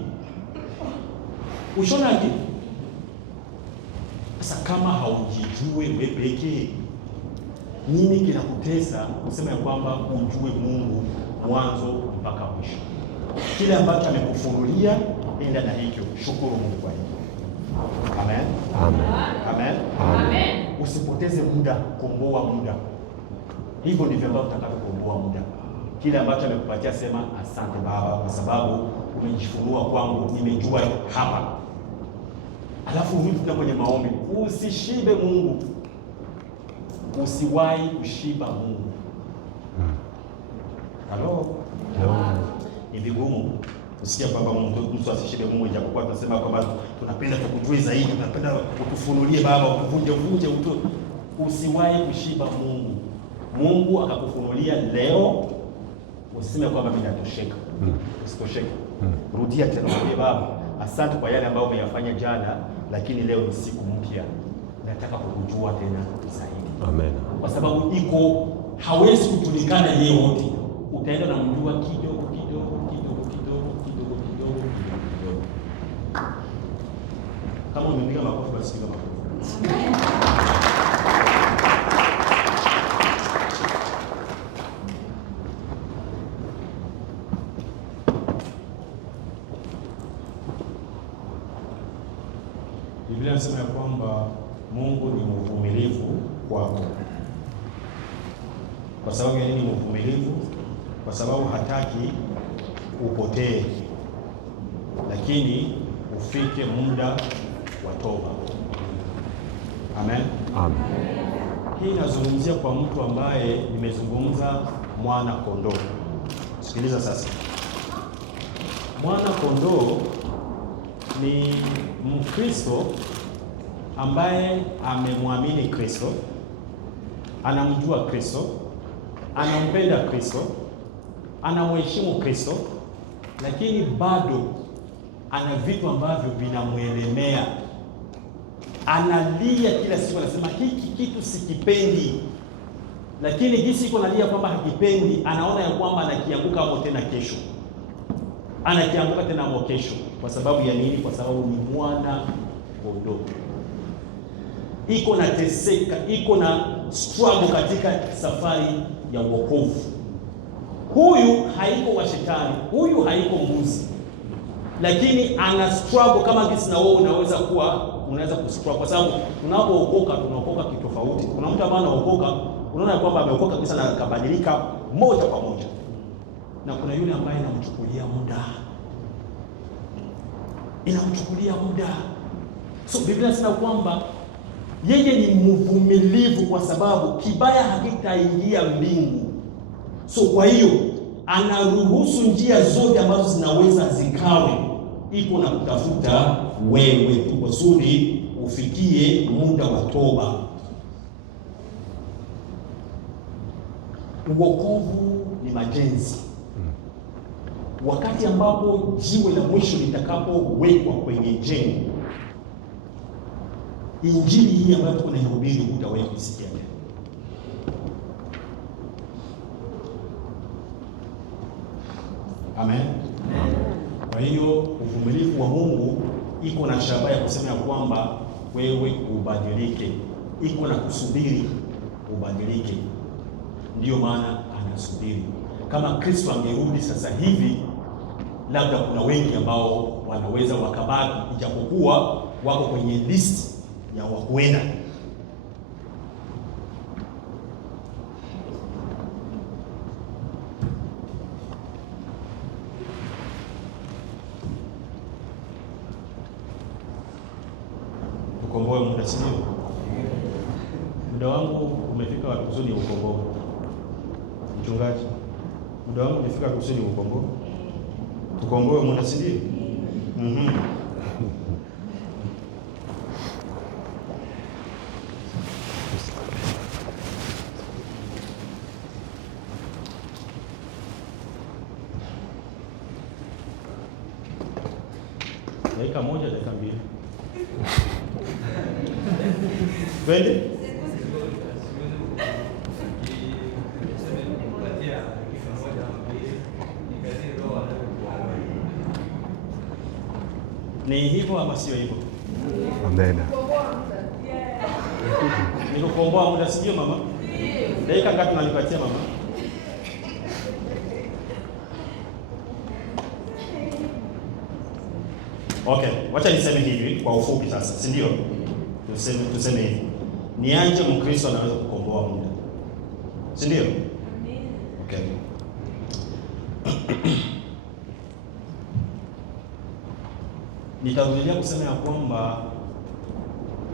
Ushaona akili? Sasa kama haujijue wewe pekee, nini kinakutesa kusema ya kwamba ujue Mungu mwanzo mpaka mwisho? Kile ambacho amekufunulia, enda na hicho. Shukuru Mungu kwa hiyo. Amen. Amen. Amen. Amen. Usipoteze muda, komboa muda. Hivyo ndivyo ambavyo utakavyokomboa muda. Kile ambacho amekupatia, sema asante Baba kwa sababu umejifunua kwangu, nimejua hapa. Alafu urudi kwenye maombi. Usishibe Mungu. Usiwahi kushiba Mungu. Halo. Ni vigumu usikia kwamba mtu asishibe Mungu, ijapokuwa tunasema kwamba tunapenda tukujue zaidi, tunapenda utufunulie Baba, utuvunje. Usiwahi kushiba Mungu. Mungu akakufunulia leo, usiseme kwamba mimi natosheka. Usitosheke. Rudia tena, mwambie Baba, asante kwa yale ambayo umeyafanya jana, lakini leo ni siku mpya. Nataka kukujua tena zaidi. Amen. Kwa sababu hawezi kujulikana yeye wote. Utaenda na mjua kidogo. Kama umepiga makofi basi piga makofi. Biblia inasema ya kwamba Mungu ni mvumilivu kwako. Kwa sababu ya nini mvumilivu? Kwa sababu hataki upotee, lakini ufike muda wa toba. Amen. Amen. Hii inazungumzia kwa mtu ambaye nimezungumza mwana kondoo. Sikiliza sasa. Mwana kondoo ni Mkristo ambaye amemwamini Kristo, anamjua Kristo, anampenda Kristo, anamheshimu Kristo, lakini bado ana vitu ambavyo vinamwelemea. Analia kila siku, anasema hiki kitu sikipendi, lakini jinsi iko analia kwamba hakipendi, anaona ya kwamba anakianguka hapo tena kesho, anakianguka tena hapo kesho. Kwa sababu ya nini? Kwa sababu ni mwana kondoo. Iko na teseka, iko na struggle katika safari ya wokovu. Huyu haiko wa shetani, huyu haiko mbuzi, lakini ana struggle kama jinsi na wewe unaweza kuwa unaweza kuscroll, kwa sababu tunapookoka tunaokoka kitofauti. Kuna mtu ambaye anaokoka, unaona kwamba ameokoka kabisa na akabadilika moja kwa moja, na kuna yule ambaye inamchukulia muda. So Biblia inasema kwamba yeye ni mvumilivu, kwa sababu kibaya hakitaingia mbingu. So kwa hiyo anaruhusu njia zote ambazo zinaweza zikawe ipo na kutafuta wewe tu, kusudi ufikie muda wa toba. Uokovu ni majenzi. Wakati ambapo jiwe la mwisho litakapowekwa kwenye jengo, injili hii ambayo tuko naihubiri hutawahi kuisikia tena. Amen. Kwa hiyo uvumilivu wa Mungu iko na shabaha ya kusema ya kwamba wewe ubadilike, iko na kusubiri ubadilike. Ndiyo maana anasubiri. Kama Kristo angerudi sasa hivi, labda kuna wengi ambao wanaweza wakabaki, ijapokuwa wako kwenye list ya wakwenda. Ukomboe muda, sio? Muda wangu umefika wa kusudi ukomboe. Mchungaji, muda wangu umefika kusudi ukomboe. Tukomboe muda, si ndio? Dakika moja, dakika mbili. Twende. Ni hivyo ama sio hivyo? Amen. Nikukomboa muda, sio mama? Dakika ngapi unanipatia mama? Okay, wacha niseme hivi kwa ufupi sasa, si ndio? Tuseme hivi. Nianje Mkristo anaweza kukomboa muda, si ndio? Okay. Nitarudia kusema ya kwamba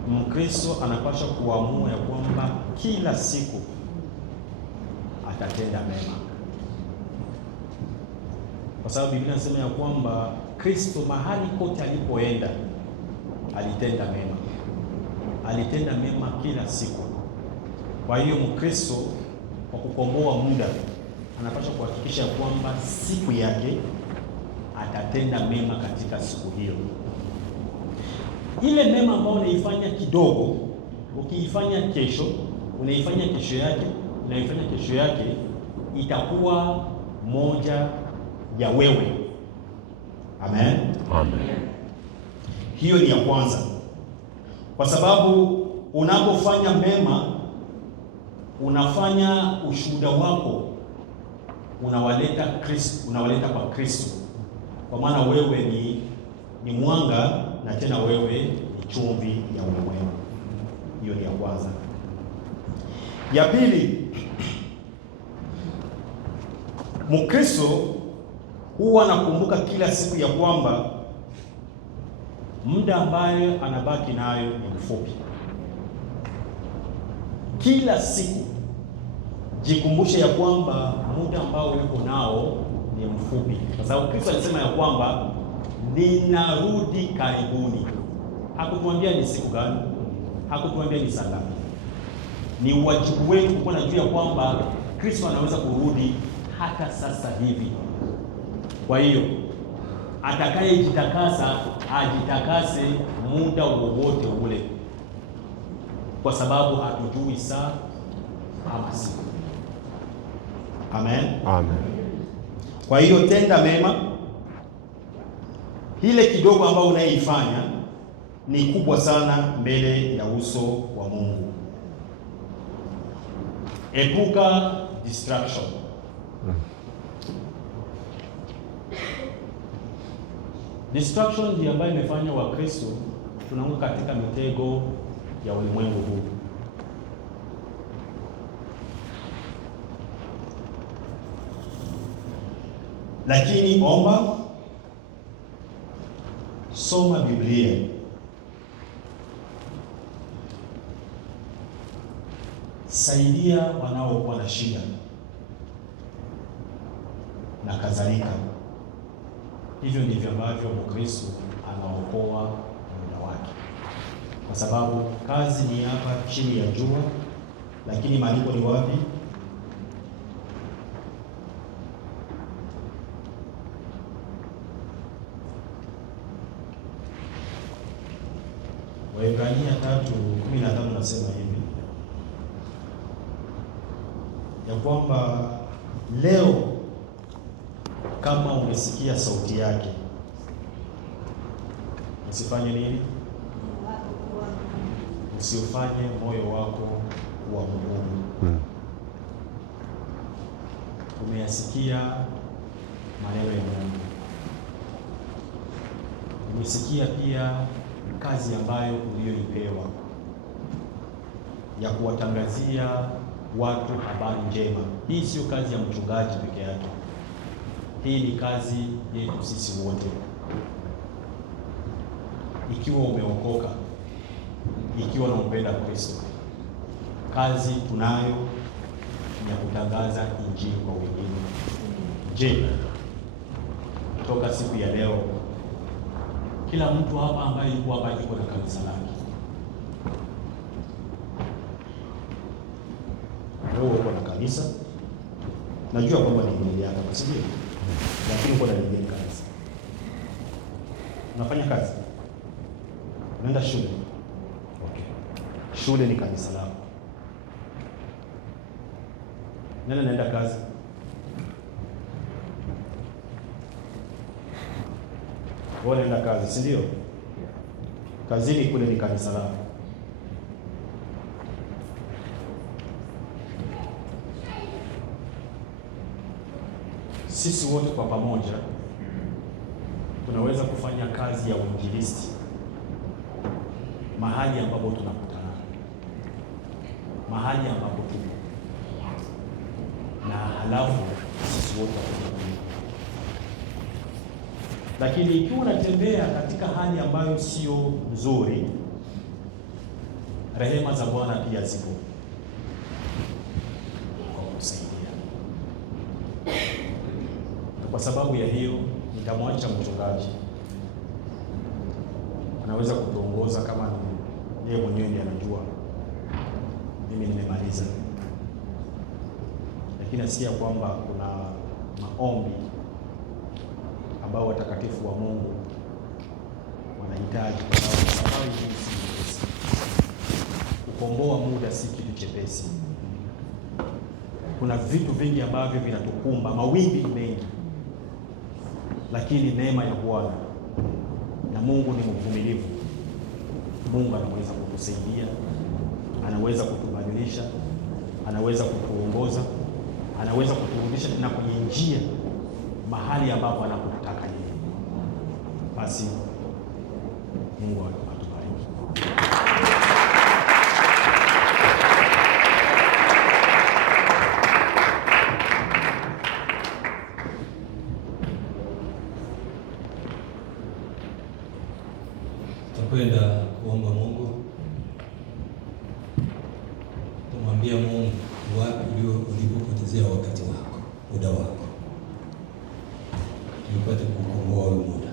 Mkristo anapaswa kuamua ya kwamba kila siku atatenda mema, kwa sababu Biblia inasema ya kwamba Kristo mahali kote alipoenda alitenda mema kila siku. Kwa hiyo Mkristo kwa kukomboa muda anapaswa kuhakikisha kwamba siku yake atatenda mema katika siku hiyo. Ile mema ambayo unaifanya kidogo, ukiifanya kesho, unaifanya kesho yake, unaifanya kesho yake, itakuwa moja ya wewe. Amen. Amen. Hiyo ni ya kwanza, kwa sababu unapofanya mema unafanya ushuhuda wako unawaleta kwa Kristo, kwa maana wewe ni mwanga na tena wewe ni chumvi ya ulimwengu. Hiyo ni ya kwanza. Ya pili, Mkristo huwa anakumbuka kila siku ya kwamba muda ambayo anabaki nayo ni mfupi. Kila siku jikumbushe ya kwamba muda ambao uko nao ni mfupi, kwa sababu Kristo alisema ya kwamba ninarudi karibuni. Hakutuambia ni siku gani, hakutuambia ni saa ngapi. Ni wajibu wetu kuwa najua ya kwamba Kristo anaweza kurudi hata sasa hivi. Kwa hiyo atakayejitakasa ajitakase muda wowote ule, kwa sababu hatujui saa ama siku. Amen. Amen. Kwa hiyo tenda mema. Ile kidogo ambayo unayoifanya ni kubwa sana mbele ya uso wa Mungu. Epuka distraction. Distraction ndiyo ambayo imefanya Wakristo tunaanguka katika mitego ya ulimwengu huu. Lakini omba, soma Biblia, saidia wanaokuwa na shida na kadhalika. Hivyo ndivyo ambavyo Mkristo anaokoa muda wake, kwa sababu kazi ni hapa chini ya jua, lakini malipo ni wapi? Waebrania 3:15 nasema hivi ya kwamba leo kama umesikia sauti yake, usifanye nini? Usiufanye moyo wako kuwa mgumu. Umeyasikia maneno ya Mungu, umesikia pia kazi ambayo uliyoipewa ya kuwatangazia watu habari njema. Hii sio kazi ya mchungaji peke yake. Hii ni kazi yetu sisi wote. Ikiwa umeokoka, ikiwa unampenda Kristo, kazi tunayo ya kutangaza injili kwa wengine. Je, kutoka siku ya leo kila mtu hapa ambaye yuko hapa yuko na kanisa lake? Wewe uko na kanisa, najua kwamba ni mwili yako, si ndio? Lakini uko na lingine kanisa. Unafanya kazi, unaenda shule. Okay, shule ni kanisa lako. Nani anaenda kazi? Wewe unaenda kazi, si ndio? Kazini kule ni kanisa lako. Sisi wote kwa pamoja tunaweza kufanya kazi ya uinjilisti mahali ambapo tunakutana, mahali ambapo tuko, na halafu sisi wote tunakutana. Lakini ikiwa unatembea katika hali ambayo sio nzuri, rehema za Bwana pia zipo kwa kusaidia. Kwa sababu ya hiyo nitamwacha mchungaji, anaweza kutuongoza kama yeye mwenyewe ndiye anajua. Mimi nimemaliza, lakini nasikia kwamba kuna maombi ambao watakatifu wa Mungu wanahitaji, kwa sababu kukomboa muda si kitu chepesi. Kuna vitu vingi ambavyo vinatukumba, mawimbi mengi, lakini neema ya Bwana na Mungu ni mvumilivu. Mungu anaweza kutusaidia, anaweza kutubadilisha, anaweza kutuongoza, anaweza kuturudisha tena kwenye njia mahali ambapo anapotaka yeye. Basi Mungu atubariki. Tutakwenda kuomba Mungu, tumwambia Mungu wapi ulipopotezea wakati wako, muda wako, tupate kukomboa muda.